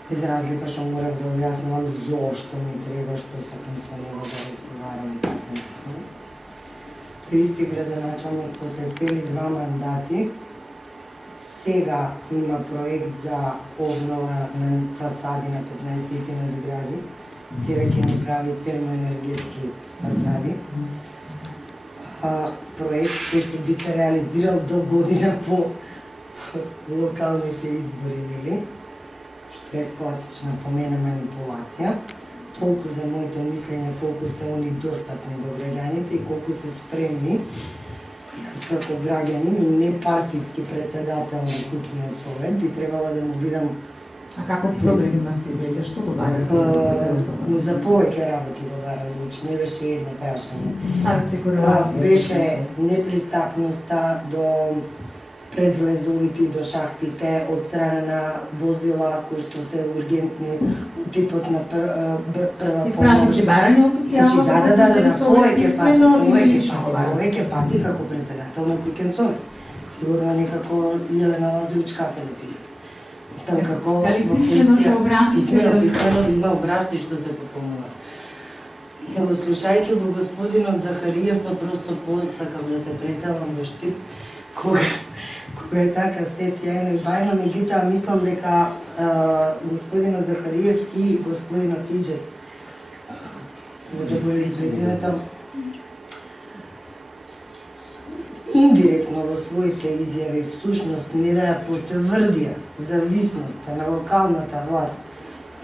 Без разлика што морав да објаснувам зошто ми треба, што сакам со него да разговарам и така натаму. Тој исти градоначалник после цели 2 мандати сега има проект за обнова на фасади на 15 згради. Сега ќе ни прави термоенергетски фасади. Проект кој што би се реализирал до година по локалните избори, нели? Што е класична по мене манипулација. Толку за моето мислење колку се они достапни до граѓаните и колку се спремни. Јас како граѓанин и непартиски председател на куќниот совет би требала да му бидам. А каков проблем имавте вие? Зашто го барате? За повеќе работи го барам, значи не беше едно прашање. Ставите корелација. Беше непристапноста до предвлезовите до шахтите од страна на возила кои што се ургентни од типот на прва помош. Испратите барање официјално? Да, повеќе пати како председател на куќен совет. Сигурно некако Јелена Лазовиќ кафе да пие. Мислам како Дали писмено се обратите? Писмено има образци што се попълнуваат. Него слушајќи го господинот Захариев, па просто посакав да се преселам во Штип, кога е така се сјајно и бајно, меѓутоа мислам дека господинот Захариев и господинот Иџет, го заборив презимето, индиректно во своите изјави всушност не да ја потврдија зависноста на локалната власт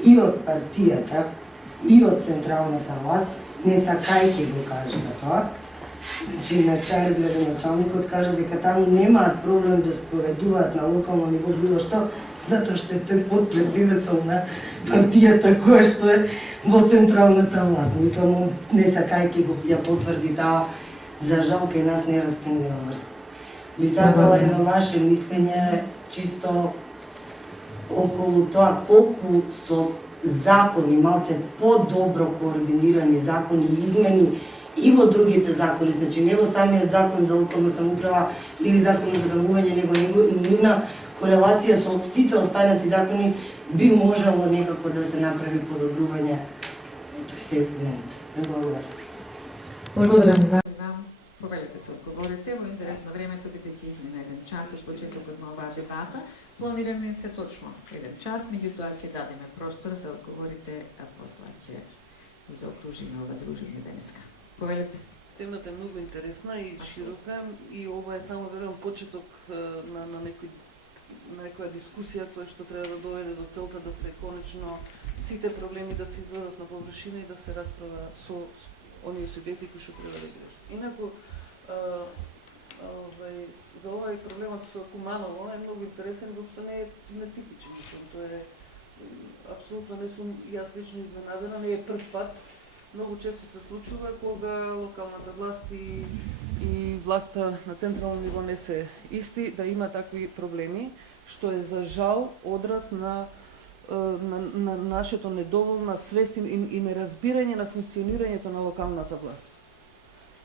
и од партијата и од централната власт, не сакајќи го кажа тоа. Значи, начар градоначалникот кажа дека таму немаат проблем да спроведуваат на локално ниво било што, затоа што е тој подпредседател на партијата која што е во централната власт. Мислам, он не сакајќи го ја потврди да, за жал кај нас не растенлива врска. Би сакала едно ваше мислење чисто околу тоа колку со закони, малце по-добро координирани закони и измени и во другите закони, значи не во самиот закон за локална самоуправа или закон за домување, него нивна корелација со сите останати закони би можело некако да се направи подобрување во тој сегмент. Не благодарам. Благодарам. Повелите се одговорите, во интерес на времето бидејќи измина 1 час, што ќе на оваа дебата. Планираме се точно 1 час, меѓутоа ќе дадеме простор за одговорите, а потоа ќе заокружиме ова дружење денеска. Повелите. Темата е многу интересна и широка и ова е само верувам почеток на некоја дискусија која што треба да доведе до целта да се конечно сите проблеми да се извадат на површина и да се расправа со оние субјекти кои што треба да ги решат. Инаку за овај проблемот со Куманово е многу интересен, воопшто не е нетипичен. Тоа е апсолутно не сум јас лично изненадена, не е прв пат. Многу често се случува кога локалната власт и власта на централно ниво не се исти, да има такви проблеми, што е за жал одраз на нашето недоволна свест и неразбирање на функционирањето на локалната власт.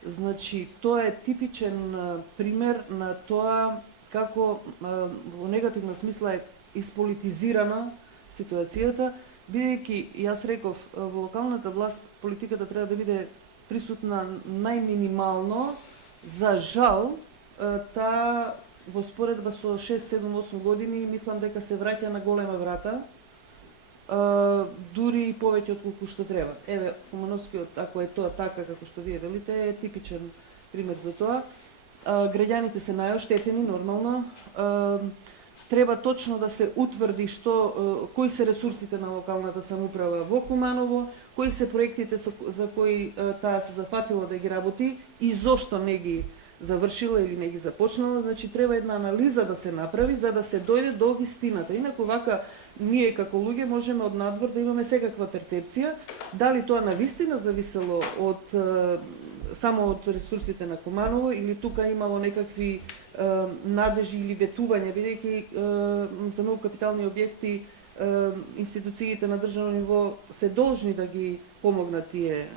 Значи, тоа е типичен пример на тоа како во негативна смисла е исполитизирана ситуацијата, бидејќи, јас реков, во локалната власт политиката треба да биде присутна најминимално, за жал, таа во споредба со 6, 7, 8 години, мислам дека се враќа на голема врата, дури и повеќе од колку што треба. Еве, Кумановскиот, ако е тоа така како што вие велите, е типичен пример за тоа. Граѓаните се најоштетени, нормално. Треба точно да се утврди кои се ресурсите на локалната самоуправа во Куманово, кои се проектите за кои таа се зафатила да ги работи и зошто не ги завршила или не ги започнала. Значи, треба една анализа да се направи за да се дојде до вистината. Инаку вака ние како луѓе можеме од надвор да имаме секаква перцепција, дали тоа навистина зависело само од ресурсите на Куманово или тука имало некакви надежи или ветување, бидејќи за многу капитални објекти институциите на државно ниво се должни да ги помогнат тие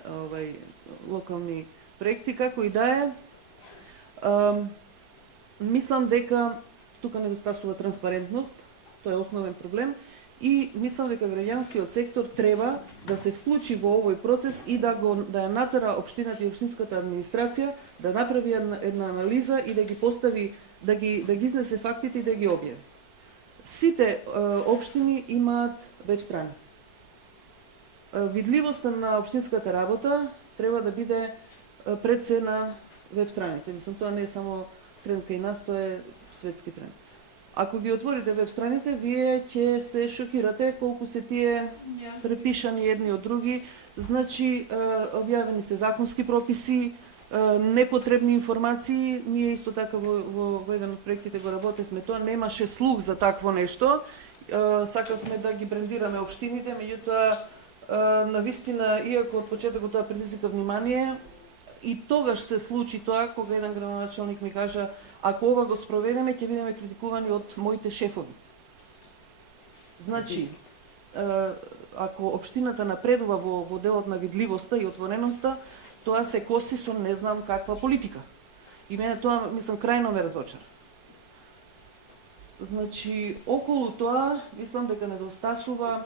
локални проекти, како и да е. Мислам дека тука недостасува транспарентност, тоа е основен проблем, и мислам дека граѓанскиот сектор треба да се вклучи во овој процес и да ја натера општината и општинската администрација да направи една анализа и да ги постави, да ги изнесе фактите и да ги објави. Сите општини имаат веб страни. Видливоста на општинската работа треба да биде пред се на веб страните. Мислам, тоа не е само тренд кај нас, тоа е светски тренд. Ако ги отворите веб страните, вие ќе се шокирате колку се тие препишани едни од други. Значи, објавени се законски прописи, непотребни информации. Ние исто така во еден од проектите го работевме тоа, немаше слух за такво нешто. Сакавме да ги брендираме општините, меѓутоа навистина, иако од почетокот тоа предизвика внимание, и тогаш се случи тоа кога еден градоначалник ми кажа: ако ова го спроведеме, ќе бидеме критикувани од моите шефови. Значи, ако општината напредува во делот на видливоста и отвореноста, тоа се коси со не знам каква политика. И мене тоа, мислам, крајно ме разочара. Значи, околу тоа, мислам дека недостасува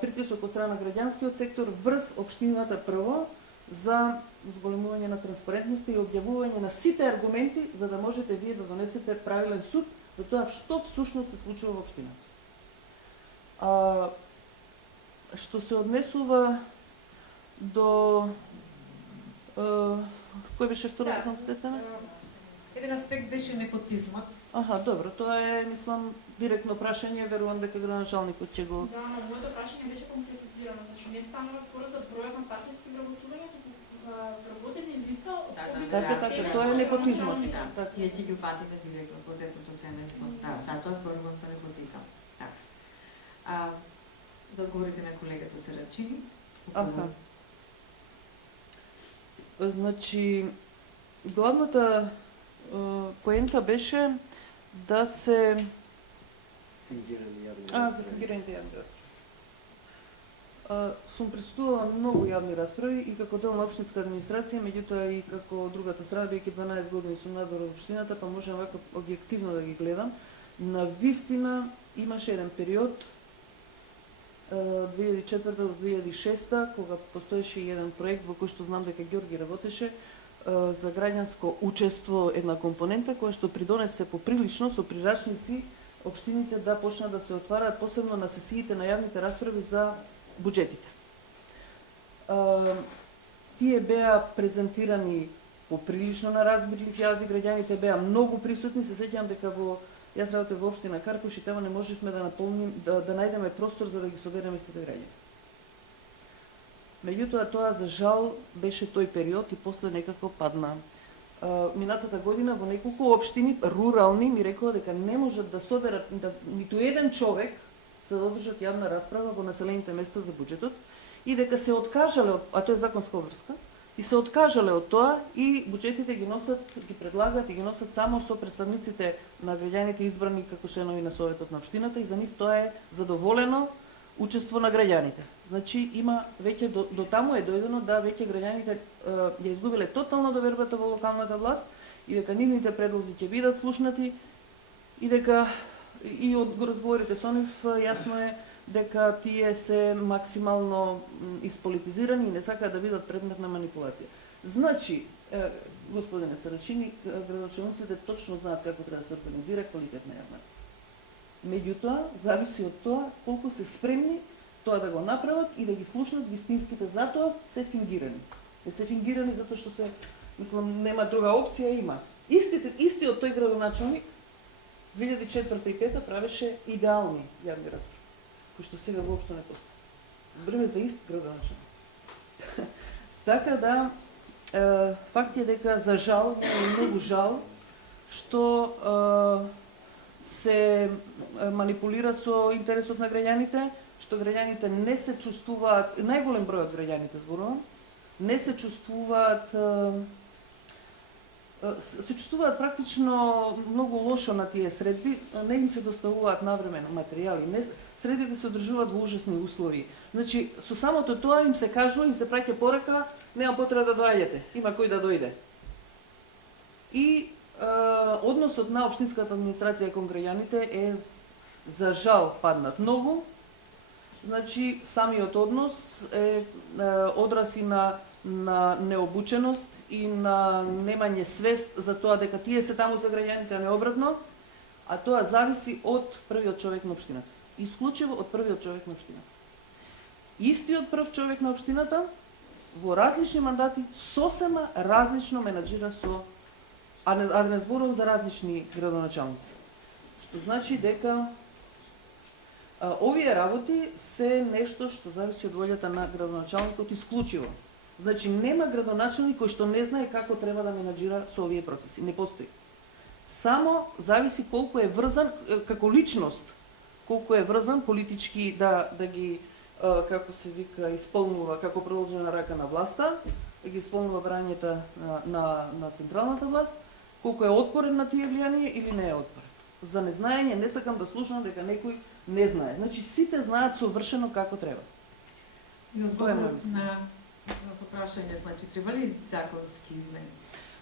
притисок од страна на граѓанскиот сектор врз општината прво за зголемување на транспарентност и објавување на сите аргументи за да можете вие да донесете правилен суд за тоа што всушност се случува во општината. Што се однесува до кој беше второто сам посетена? Еден аспект беше непотизмот. Аха, добро, тоа е, мислам, директно прашање, верувам дека градоначалникот ќе го... Да, но моето прашање беше конкретизирано, значи не станува според за бројот на партиски вработувања, туку вработени лица од Така, тоа е непотизмот. Тие ќе ги упатиме директно по десното семејство. Да, затоа зборувам за непотизам. Да. Да одговорите на колегата Сарачини. Аха. Значи, главната поента беше да се... За фингираните јавни расправи. Сум присуствувала многу јавни расправи и како дел на општинска администрација, меѓутоа и како другата страна, бидејќи 12 години сум надвор во општината, па можам вака објективно да ги гледам. На вистина имаше еден период 2004 до 2006, кога постоеше еден проект во кој што знам дека Ѓорги работеше, за граѓанско учество, една компонента која што придонесе поприлично со прирачници општините да почнат да се отвараат посебно на сесиите на јавните расправи за буџетите. Тие беа презентирани поприлично на разбирлив јазик, граѓаните беа многу присутни, се сеќавам дека јас работев во општина Карпуш и тamo не можевме да наполним, да најдеме простор за да ги собереме сите граѓани. Меѓутоа тоа за жал беше тој период и после некако падна. Минатата година во неколку општини рурални ми рекоа дека не можат да соберат ниту еден човек за да одржат јавна расправа во населените места за буџетот и дека се откажале, а тоа е законска обврска, и се откажале од тоа и буџетите ги носат, ги предлагаат и ги носат само со представниците на граѓаните избрани како членови на советот на општината и за нив тоа е задоволено учество на граѓаните. Значи има веќе до таму е дојдено да веќе граѓаните ја изгубиле тотално довербата во локалната власт и дека нивните предлози ќе бидат слушнати и дека и од разговорите со нив јасно е дека тие се максимално исполитизирани и не сакаат да бидат предмет на манипулација. Значи, господине Сарачини, градоначалниците точно знаат како треба да се организира квалитетна јавна расправа. Меѓутоа, зависи од тоа колку се спремни тоа да го направат и да ги слушнат вистинските, затоа се фингирани. Се фингирани затоа што се, мислам, нема друга опција, има. Истиот тој градоначалник 2004 и 2005 правеше идеални јавни расправи, кои што сега воопшто не постои. Збориме за ист градоначалник. Така да, факт е дека за жал, многу жал, што се манипулира со интересот на граѓаните, што граѓаните не се чувствуваат, најголем број од граѓаните зборувам, не се чувствуваат практично многу лошо на тие средби, не им се доставуваат навремено материјали, средбите се одржуваат во ужасни услови. Значи, со самото тоа им се кажува, им се праќа порака, нема потреба да доаѓате, има кој да дојде. И односот на општинската администрација кон граѓаните е за жал паднат многу. Значи, самиот однос е одраз и на необученост и на немање свест за тоа дека тие се таму за граѓаните, а не обратно, а тоа зависи од првиот човек на општината. Исклучиво од првиот човек на општината. Истиот прв човек на општината во различни мандати сосема различно менаџира со, а не зборувам за различни градоначалници. Што значи дека овие работи се нешто што зависи од волјата на градоначалникот исклучиво. Значи, нема градоначалник кој што не знае како треба да менаџира со овие процеси. Не постои. Само зависи колку е врзан, како личност, колку е врзан политички да ги, како се вика, исполнува како продолжена рака на власта, да ги исполнува брањата на централната власт, колку е отпорен на тие влијание или не е отпорен. За незнаење не сакам да слушам дека некој не знае. Значи, сите знаат совршено како треба. И одговорот на прашање, значи, треба ли законски измени?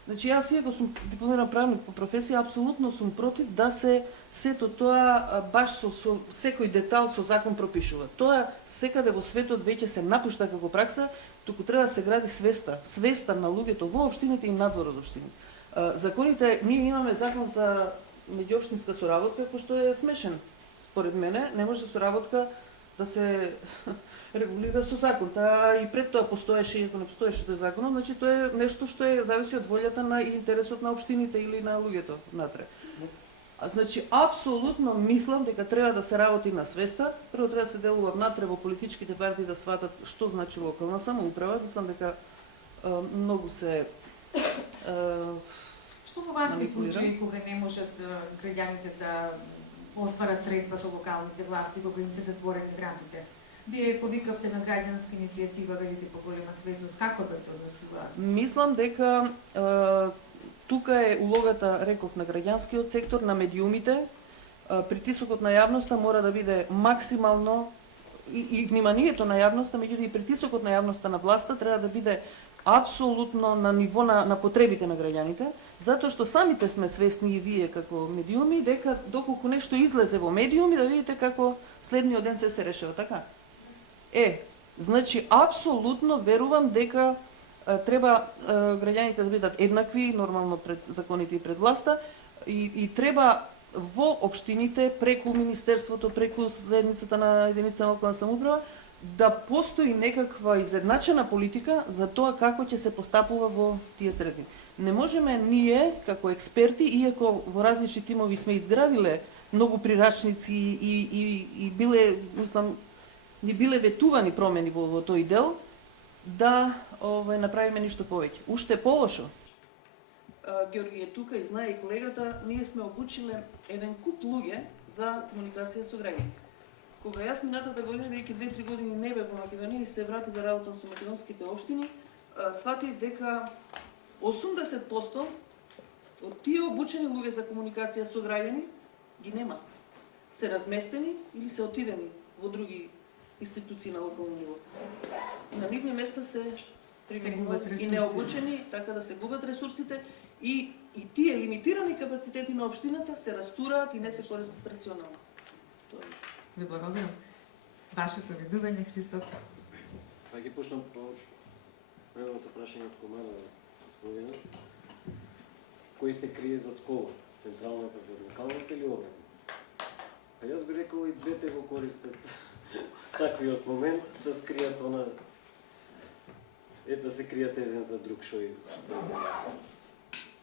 Значи јас иако сум дипломиран правник по професија, апсолутно сум против да се сето тоа баш со секој детал со закон пропишува. Тоа секаде во светот веќе се напушта како пракса, туку треба да се гради свеста на луѓето во општините и надвор од општините. Законите, ние имаме закон за меѓуопштинска соработка кој што е смешен. Според мене не може соработка да се регулира со закон. Таа и пред тоа постоеше, иако не постоеше тој законот, значи тоа е нешто што е зависи од волјата на и интересот на општините или на луѓето внатре. Значи, апсолутно мислам дека треба да се работи на свеста, прво треба да се делува внатре во политичките партии да сватат што значи локална самоуправа, мислам дека многу се Што во вакви случаи кога не можат граѓаните да остварат средства со локалните власти, кога им се затворени границите? Вие повикавте на граѓанска иницијатива, велите по голема свесност, како да се однесуваат? Мислам дека тука е улогата, реков, на граѓанскиот сектор, на медиумите. Притисокот на јавноста мора да биде максимално и вниманието на јавноста, меѓутоа и притисокот на јавноста на власта треба да биде апсолутно на ниво на потребите на граѓаните, затоа што самите сме свесни и вие како медиуми дека доколку нешто излезе во медиуми да видите како следниот ден се решава, така? Значи апсолутно верувам дека треба граѓаните да бидат еднакви нормално пред законите и пред власта и треба во општините преку министерството, преку заедницата на единица на локална самоуправа да постои некаква изедначена политика за тоа како ќе се постапува во тие средини. Не можеме ние како експерти, иако во различни тимови сме изградиле многу прирачници и биле, мислам, ни биле ветувани промени во тој дел, да направиме ништо повеќе. Уште полошо. Георги е тука и знае и колегата, ние сме обучиле еден куп луѓе за комуникација со граѓани. Кога јас минатата година, веќе 2-3 години не бев во Македонија и се вратив да работам со македонските општини, сватив дека 80% од тие обучени луѓе за комуникација со граѓани ги нема. Се разместени или се отидени во други институции на локално ниво. На нивни места се примениуваат и необучени, така да се губат ресурсите и тие лимитирани капацитети на општината се растураат и не се користат рационално. Ви благодарам. Вашето видување, Христоф? Ќе почнам по првото прашање од Комана, господина. Кој се крие зад кого? Централната за локалната или обратно? А јас би рекол и двете го користат таквиот момент да скријат да се кријат еден за друг што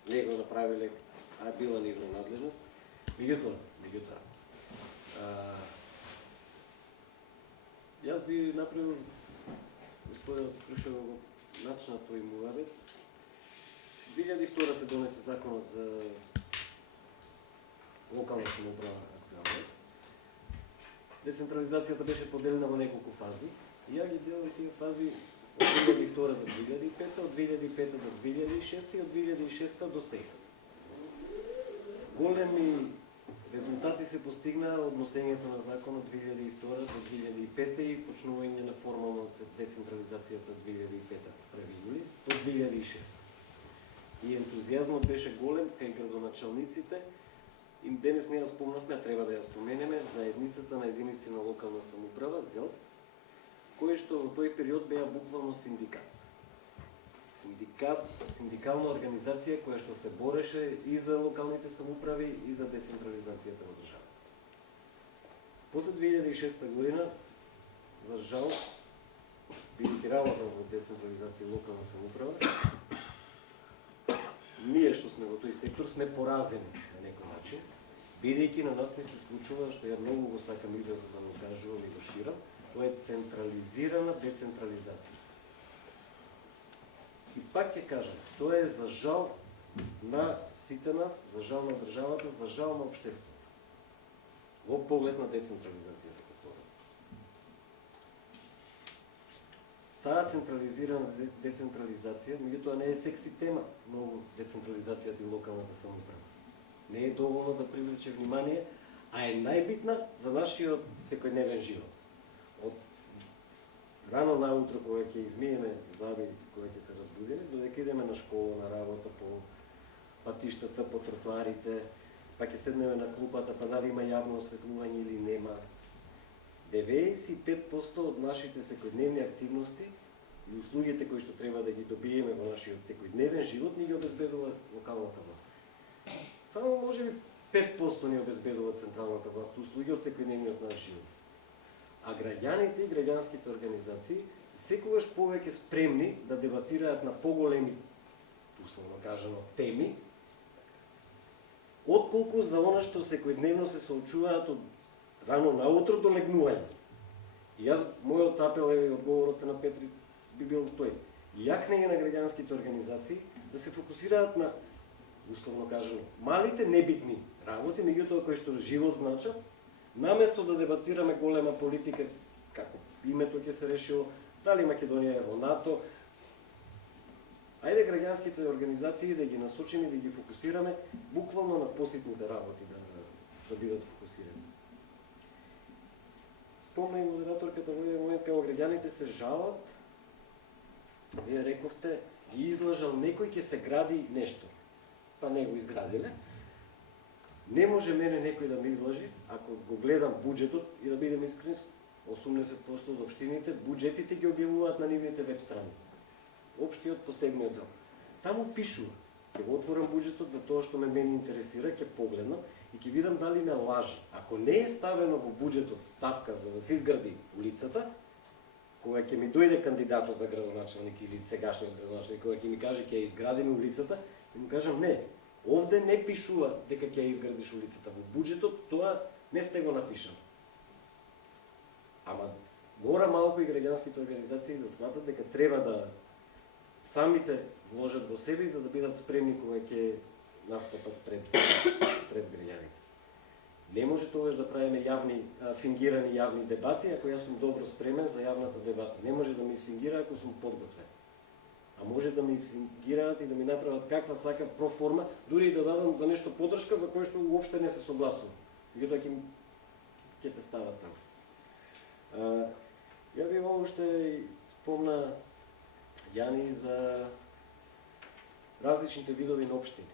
не го направиле, а била нивна надлежност. Меѓутоа, јас би направил господинот Крушево го начнато и муавет. 2002 се донесе законот за локална самоуправа актуелно. Децентрализацијата беше поделена во неколку фази. И ја ги делам тие фази од 2002 до 2005, од 2005 до 2006 и од 2006 до сега. Големи резултати се постигна од носењето на законот 2002 до 2005 и почнување на формално децентрализацијата 2005 1 јули до 2006. И ентузијазмот беше голем кај градоначалниците. И денес не ја спомнавме, а треба да ја споменеме, заедницата на единици на локална самоуправа, ЗЕЛС, кои што во тој период беа буквално синдикат. Синдикална организација која што се бореше и за локалните самоуправи и за децентрализацијата на државата. После 2006 година, за жал, бидејќи работа во децентрализација и локална самоуправа, ние што сме во тој сектор сме поразени на некој начин, бидејќи на нас не се случува, што ја многу го сакам изразот да го кажувам и го ширам, тоа е централизирана децентрализација. И пак ќе кажам, тоа е за жал на сите нас, за жал на државата, за жал на општеството. Во поглед на децентрализацијата, господа. Таа централизирана децентрализација, меѓутоа не е секси тема, многу децентрализацијата и локалната самоуправа. Не е доволно да привлече внимание, а е најбитна за нашиот секојдневен живот. Од рано наутро кога ќе измиеме заби, кога ќе се разбудиме, додека идеме на школа, на работа, по патиштата, по тротоарите, па ќе седнеме на клупата, па дали има јавно осветлување или нема. 95% од нашите секојдневни активности и услугите кои што треба да ги добиеме во нашиот секојдневен живот ни ги обезбедува локалната власт. Само можеби 5% ни обезбедува централната власт услуги од секојдневниот наш живот. А граѓаните и граѓанските организации се секогаш повеќе спремни да дебатираат на поголеми, условно кажано, теми, отколку за она што секојдневно се соочуваат од рано наутро до легнување. И јас, мојот апел е одговорот на Петри би бил тој. Јакнење на граѓанските организации да се фокусираат на, условно кажано, малите небитни работи, меѓутоа кои што живот значат, наместо да дебатираме голема политика, како името ќе се решило, дали Македонија е во НАТО, ајде граѓанските организации да ги насочиме, да ги фокусираме буквално на поситните работи да бидат фокусирани. Спомна и модераторката во еден момент кога граѓаните се жалат, вие рековте, ги излажал некој ќе се гради нешто, па не го изградиле. Не може мене некој да ме излажи, ако го гледам буџетот и да бидем искрени, 80% од општините буџетите ги објавуваат на нивните веб страни. Општиот посебниот дел. Таму пишува. Ќе го отворам буџетот за тоа што мене интересира, ќе погледнам и ќе видам дали ме лажи. Ако не е ставено во буџетот ставка за да се изгради улицата, кога ќе ми дојде кандидатот за градоначалник или сегашниот градоначалник, кога ќе ми каже ќе ја изградиме улицата, ќе му кажам не. Овде не пишува дека ќе ја изградиш улицата во буџетот, тоа не сте го напишали. Ама мора малку и граѓанските организации да сватат дека треба да самите вложат во себе за да бидат спремни кога ќе настапат пред граѓаните. Не може тогаш да правиме фингирани јавни дебати ако јас сум добро спремен за јавната дебата. Не може да ми изфингира ако сум подготвен. А може да ми изфингираат и да ми направат каква сака проформа, дури и да дадам за нешто поддршка за кое што уопште не се согласувам. Меѓутоа ќе те стават таму. Ја би уште спомна Јани за различните видови на општини.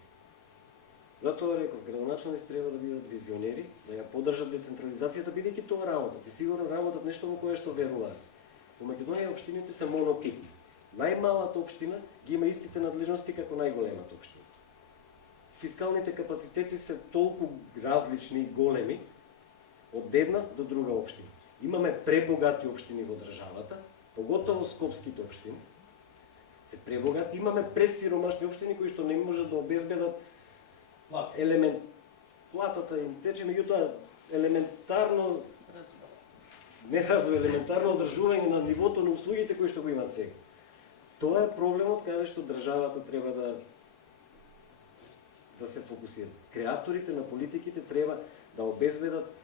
Затоа реков, градоначалници треба да бидат визионери, да ја поддржат децентрализацијата, бидејќи тоа работат и сигурно работат нешто во кое што веруваат. Во Македонија општините се монотипни. Најмалата општина ги има истите надлежности како најголемата општина. Фискалните капацитети се толку различни и големи од една до друга општина. Имаме пребогати општини во државата, поготово скопските општини се пребогати, имаме пресиромашни општини кои што не можат да обезбедат платата им тече, меѓутоа елементарно елементарно одржување на нивото на услугите кои што го имаат сега. Тоа е проблемот каде што државата треба да се фокусира. Креаторите на политиките треба да обезбедат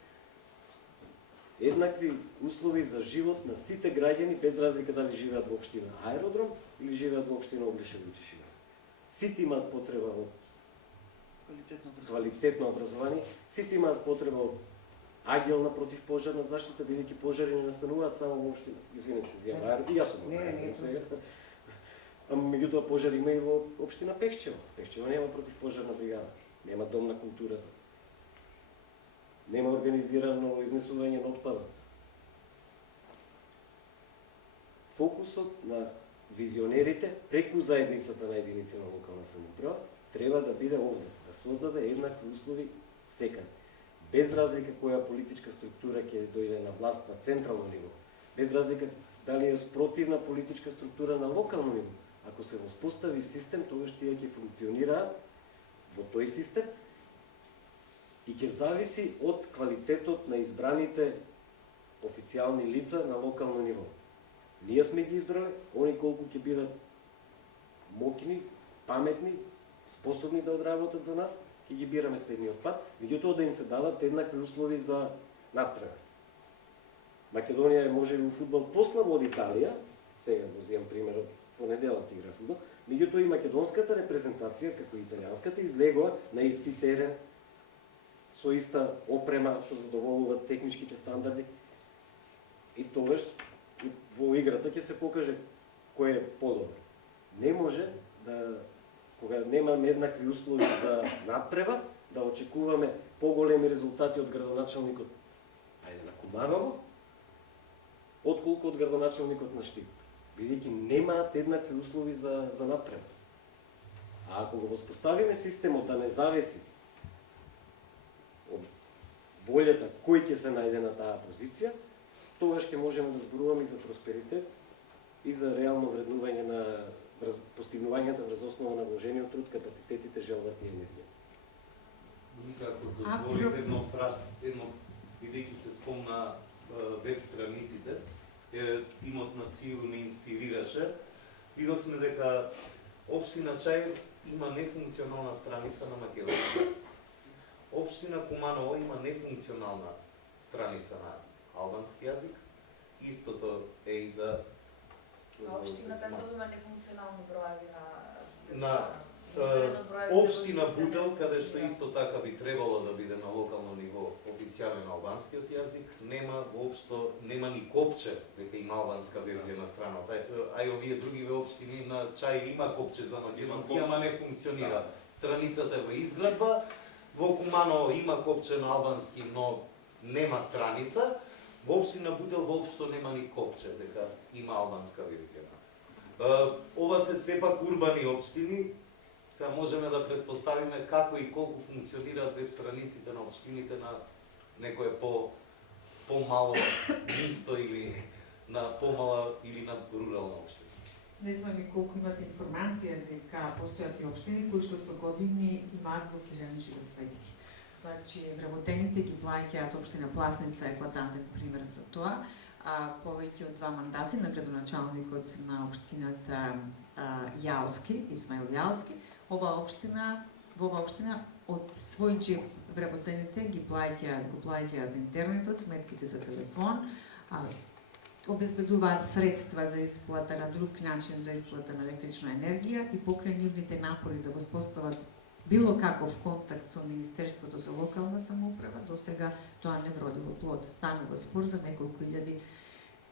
еднакви услови за живот на сите граѓани без разлика дали живеат во општина Аеродром или живеат во општина Облишевиќи. Сите имаат потреба од квалитетно образование, сите имаат потреба од агилна противпожарна заштита, бидејќи пожари не настануваат само во општина. Извинете се, зијам Аеродром, и јас сум во Аеродром. Меѓутоа пожари има и во општина Пешчево. Пешчево нема противпожарна бригада, нема дом на културата. Нема организирано изнесување на отпадот. Фокусот на визионерите преку заедницата на единици на локална самоуправа треба да биде овде, да создаде еднакви услови секаде. Без разлика која политичка структура ќе дојде на власт на централно ниво, без разлика дали е спротивна политичка структура на локално ниво. Ако се воспостави систем, тогаш тие ќе функционираат во тој систем и ќе зависи од квалитетот на избраните официјални лица на локално ниво. Ние сме ги избрали, они колку ќе бидат моќни, паметни, способни да одработат за нас, ќе ги бираме следниот пат, меѓутоа да им се дадат еднакви услови за напред. Македонија е можеби во фудбал послаба од Италија, сега го земам примерот, во неделата игра фудбал, меѓутоа и македонската репрезентација, како и италијанската, излегува на исти терен, со иста опрема што задоволува техничките стандарди. И тогаш во играта ќе се покаже кој е подобар. Не може да, кога немаме еднакви услови за надпрева, да очекуваме поголеми резултати од градоначалникот, ајде на Куманово, отколку од градоначалникот на Штип, бидејќи немаат еднакви услови за надпрева. А ако го воспоставиме системот да не зависи од волјата кој ќе се најде на таа позиција, тогаш ќе можеме да зборуваме и за просперитет и за реално вреднување на постигнувањата врз основа на вложениот труд, капацитетите, желбата и енергија. Ако дозволите едно, бидејќи се спомна веб страниците, тимот на ЦИУ ме инспирираше, видовме дека Општина Чаир има нефункционална страница на македонски јазик. Општина Куманово има нефункционална страница на албански јазик. Истото е и за Општината добива нефункционално броеви на Општина Бутел, каде што исто така би требало да биде на локално ниво официјален албанскиот јазик, нема ни копче дека има албанска верзија на страната. А и овие други општини на Чаир има копче за македонски, ама не функционира. Страницата е во изградба, во Куманово има копче на албански, но нема страница. Во општина Бутел воопшто нема ни копче дека има албанска верзија. Ова се сепак урбани општини. Сега можеме да предпоставиме како и колку функционираат веб страниците на општините на некое по-мало место или на помала или на рурална општина. Не знам и колку имате информација дека постојат и општини кои што со години имаат блокирани живосветски. Значи, вработените ги плаќаат општина Пласница е еклатантен пример за тоа. Повеќе од 2 мандати на градоначалникот на општината Јаоски, Исмаил Јаоски, во ова општина од свој джеб вработените ги плаќаат интернетот, сметките за телефон, обезбедуваат средства за исплата на друг начин за исплата на електрична енергија и покрај нивните напори да воспостават било каков контакт со Министерството за локална самоуправа, досега тоа не вродило плод. Станува спор за неколку илјади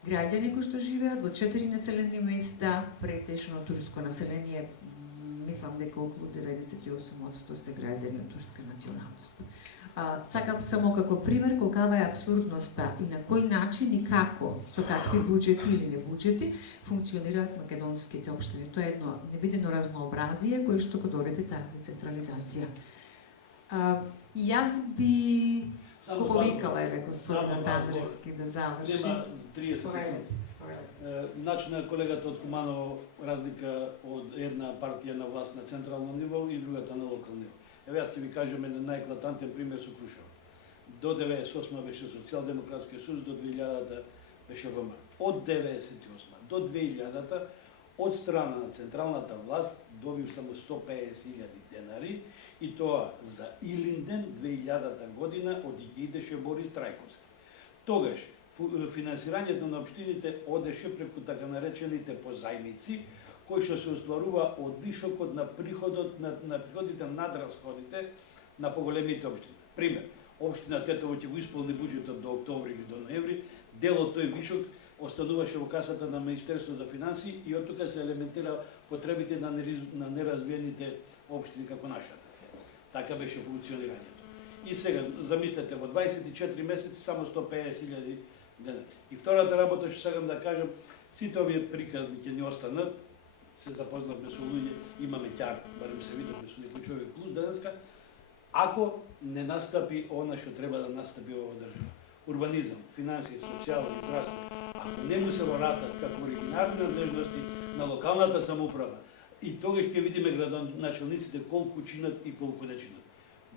граѓани кои што живеат во 4 населени места, претежно турско население, мислам дека околу 98% се граѓани од турска националност. Сакав само како пример колкава е абсурдноста и на кој начин и како, со какви буџети или не буџети, функционираат македонските општини. Тоа е едно невидено разнообразие кое што го доведе таа децентрализација. Јас би го повикала господинот Андрески да заврши. Нема 30 секунди. Значи на колегата од Куманово разлика од една партија на власт на централно ниво и другата на локално ниво. Еве јас ќе ви кажам еден најеклатантен пример со Крушево. До 98 беше Социјалдемократскиот сојуз, до 2000 беше ВМРО. Од 98 до 2000 од страна на централната власт добив само 150.000 денари и тоа за Илинден 2000 година од идеше Борис Трајковски. Тогаш финансирањето на општините одеше преку така наречените позајмици, кои што се остварува од вишокот на приходите над расходите на поголемите општини. Пример, општина Тетово ќе го исполни буџетот до октомври или до ноември, дел од тој вишок остануваше во касата на Министерството за финансии и од тука се елементира потребите на неразвиените општини како нашата. Така беше функционирањето. И сега, замислете, во 24 месеци само 150.000 денари. И втората работа што сакам да кажам, сите овие приказни ќе ни останат, се запознавме со луѓе, имаме ќар, барем се видовме со некој човек плюс денеска, ако не настапи она што треба да настапи во држава. Урбанизам, финансии, социјално, здравство, ако не му се воратат како оригинарни надлежности на локалната самоуправа, и тогаш ќе видиме градоначалниците колку чинат и колку не чинат.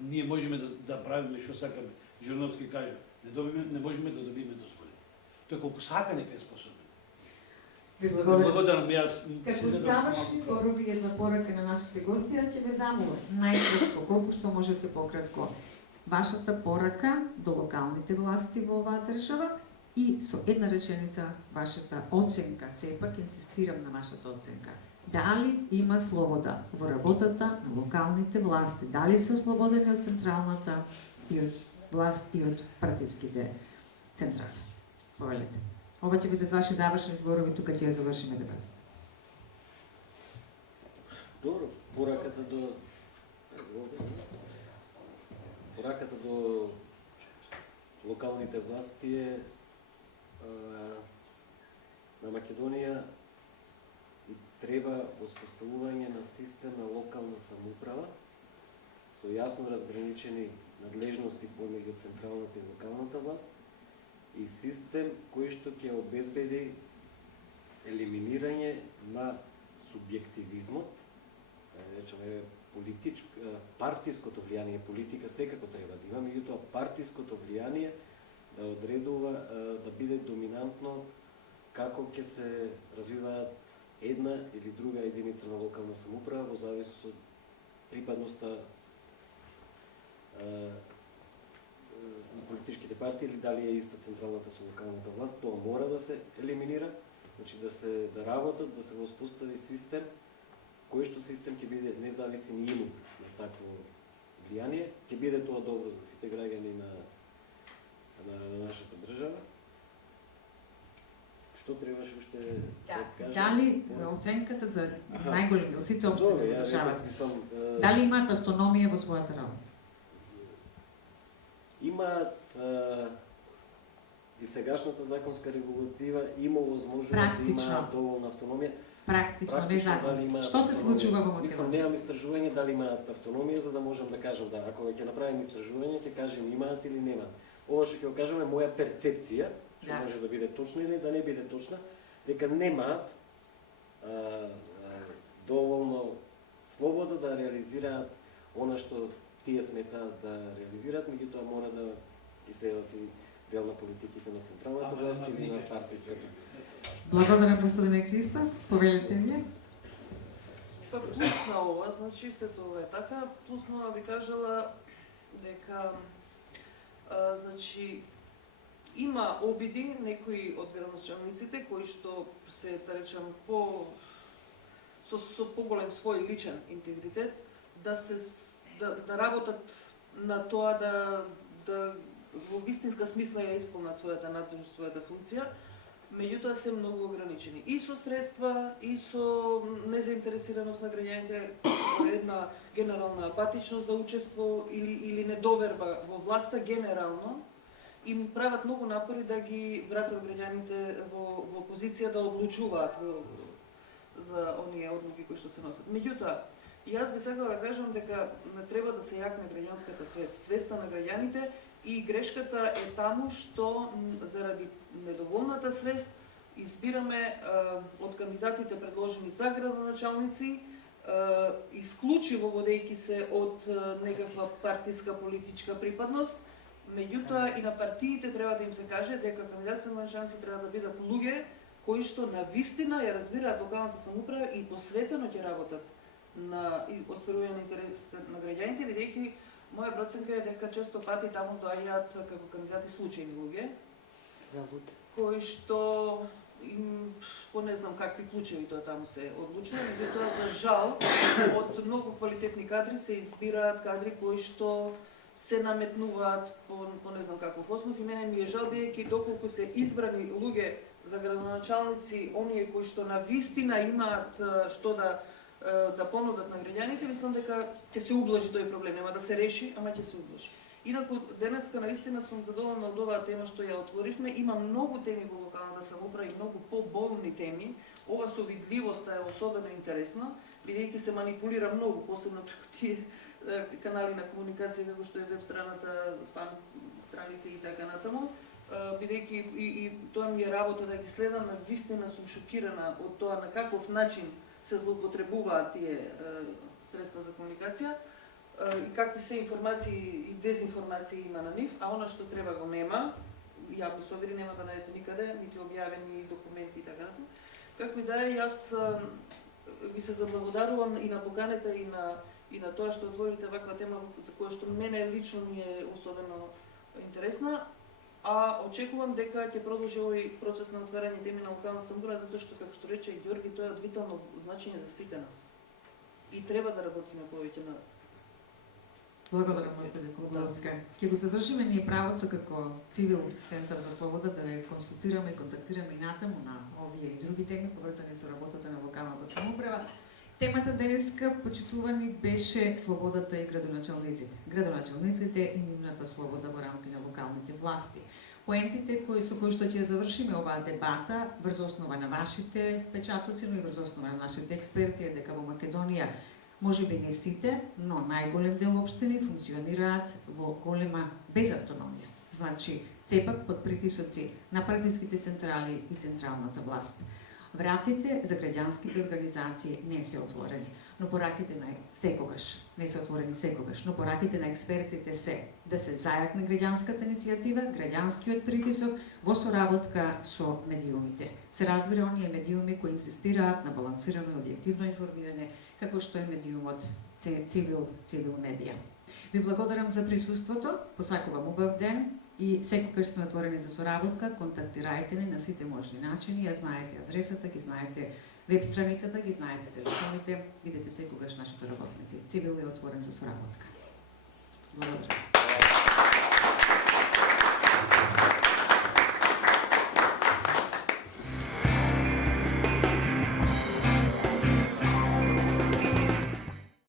Ние можеме да правиме што сакаме. Жирновски кажа, не можеме да добиеме дозволение. Тој колку сака нека е способен. Ви благодарам. Како завршни зборови една порака на нашите гости, јас ќе ве замолам најкратко, колку што можете пократко. Вашата порака до локалните власти во оваа држава и со една реченица вашата оценка, сепак инсистирам на вашата оценка. Дали има слобода во работата на локалните власти? Дали се ослободени од централната и од власт и од партиските централи? Повелете. Ова ќе бидат ваши завршни зборови, тука ќе ја завршиме дебата. Добро, пораката до локалните власти е на Македонија и треба успоставување на систем на локална самоуправа со јасно разграничени надлежности помеѓу централната и локалната власт и систем кој што ќе обезбеди елиминирање на субјективизмот, речеме партиското влијание, политика секако треба да има, меѓутоа партиското влијание да одредува, да биде доминантно како ќе се развиваат една или друга единица на локална самоуправа во зависност од припадноста на политичките партии или дали е иста централната со локалната власт, тоа мора да се елиминира, значи да работат, да се воспостави систем кој што систем ќе биде независен и имун на такво влијание, ќе биде тоа добро за сите граѓани на нашата држава. Што требаше уште да кажа? Дали оценката за најголеми од сите општини во државата, дали имаат автономија во својата работа? Имаат и сегашната законска регулатива има возможност да имаат доволна автономија. Практично, не законски. Што се случува во Македонија? Мислам, немам истражување дали имаат автономија, за да можам да кажам да. Ако ќе направим истражување, ќе кажем имаат или немаат. Ова што ќе го кажам е моја перцепција, што може да биде точна или да не биде точна, дека немаат доволно слобода да реализираат она што тие сметаат да реализираат, меѓутоа мора да иследат и дел на политиките на централната власт или на партиската. Благодарам, господине Христов. Повелете ми. Па плюс на ова, значи се тоа е така, плюс на ова би кажала дека значи има обиди некои од градоначалниците кои што се, да речем, со поголем свој личен интегритет да работат на тоа да во вистинска смисла ја исполнат својата надлежност, својата функција, меѓутоа се многу ограничени. И со средства, и со незаинтересираност на граѓаните, една генерална апатичност за учество или недоверба во власта генерално, им прават многу напори да ги вратат граѓаните во позиција да одлучуваат за оние одлуки кои што се носат. Меѓутоа, јас би сакала да кажам дека не треба да се јакне граѓанската свест, свеста на граѓаните, и грешката е таму што заради недоволната свест избираме од кандидатите предложени за градоначалници исклучиво водејќи се од некаква партиска политичка припадност, меѓутоа и на партиите треба да им се каже дека кандидатите за градоначалници треба да бидат луѓе кои што навистина ја разбираат локалната самоуправа и посветено ќе работат на остварување на интересите на граѓаните, бидејќи моја проценка е дека често пати таму доаѓаат како кандидати случајни луѓе, кои што по не знам какви клучеви тоа таму се одлучува, меѓутоа за жал од многу квалитетни кадри се избираат кадри кои што се наметнуваат по не знам каков основ и мене ми е жал бидејќи доколку се избрани луѓе за градоначалници, оние кои што навистина имаат што да понудат на граѓаните, мислам дека ќе се ублажи тој проблем, нема да се реши, ама ќе се ублажи. Инаку денеска навистина сум задоволна од оваа тема што ја отворивме, има многу теми во локалната самоуправа и многу поболни теми. Ова со видливоста е особено интересно, бидејќи се манипулира многу, посебно преку тие канали на комуникација како што е веб страната, фан страните и така натаму, бидејќи и тоа ми е работа да ги следам, навистина сум шокирана од тоа на каков начин се злоупотребуваат тие средства за комуникација и какви се информации и дезинформации има на нив, а она што треба го нема, јавно совери нема да најдете никаде, нити објавени документи и така натаму. Како и да е, јас ви се заблагодарувам и на поканата и на тоа што отворите ваква тема за која што мене лично ми е особено интересна, а очекувам дека ќе продолжи овој процес на отварање теми на локална самоуправа, затоа што, како што рече и Ѓорги, тоа е од витално значење за сите нас. И треба да работиме повеќе на Благодарам, господи Куковска. Ќе го задржиме ние правото како цивил Центар за слобода да ве консултираме и контактираме и натаму на овие и други теми поврзани со работата на локалната самоуправа. Темата денеска, почитувани, беше слободата и градоначалниците. Градоначалниците и нивната слобода во рамки на локалните власти. Поентите со кои што ќе завршиме оваа дебата врз основа на вашите впечатоци, но и врз основа на нашите експерти е дека во Македонија може би не сите, но најголем дел општини функционираат во голема безавтономија. Значи, сепак под притисоци на партиските централи и централната власт. Вратите за граѓанските организации не се отворени, но пораките на пораките на експертите се да се зајакне граѓанската иницијатива, граѓанскиот притисок во соработка со медиумите. Се разбира оние медиуми кои инсистираат на балансирано и објективно информирање, како што е медиумот Цивил медија. Ви благодарам за присуството, посакувам убав ден и секогаш сме отворени за соработка, контактирајте ни на сите можни начини, ја знаете адресата, ги знаете веб страницата, ги знаете телефоните, бидете секогаш наши соработници. Цивил е отворен за соработка. Благодарам.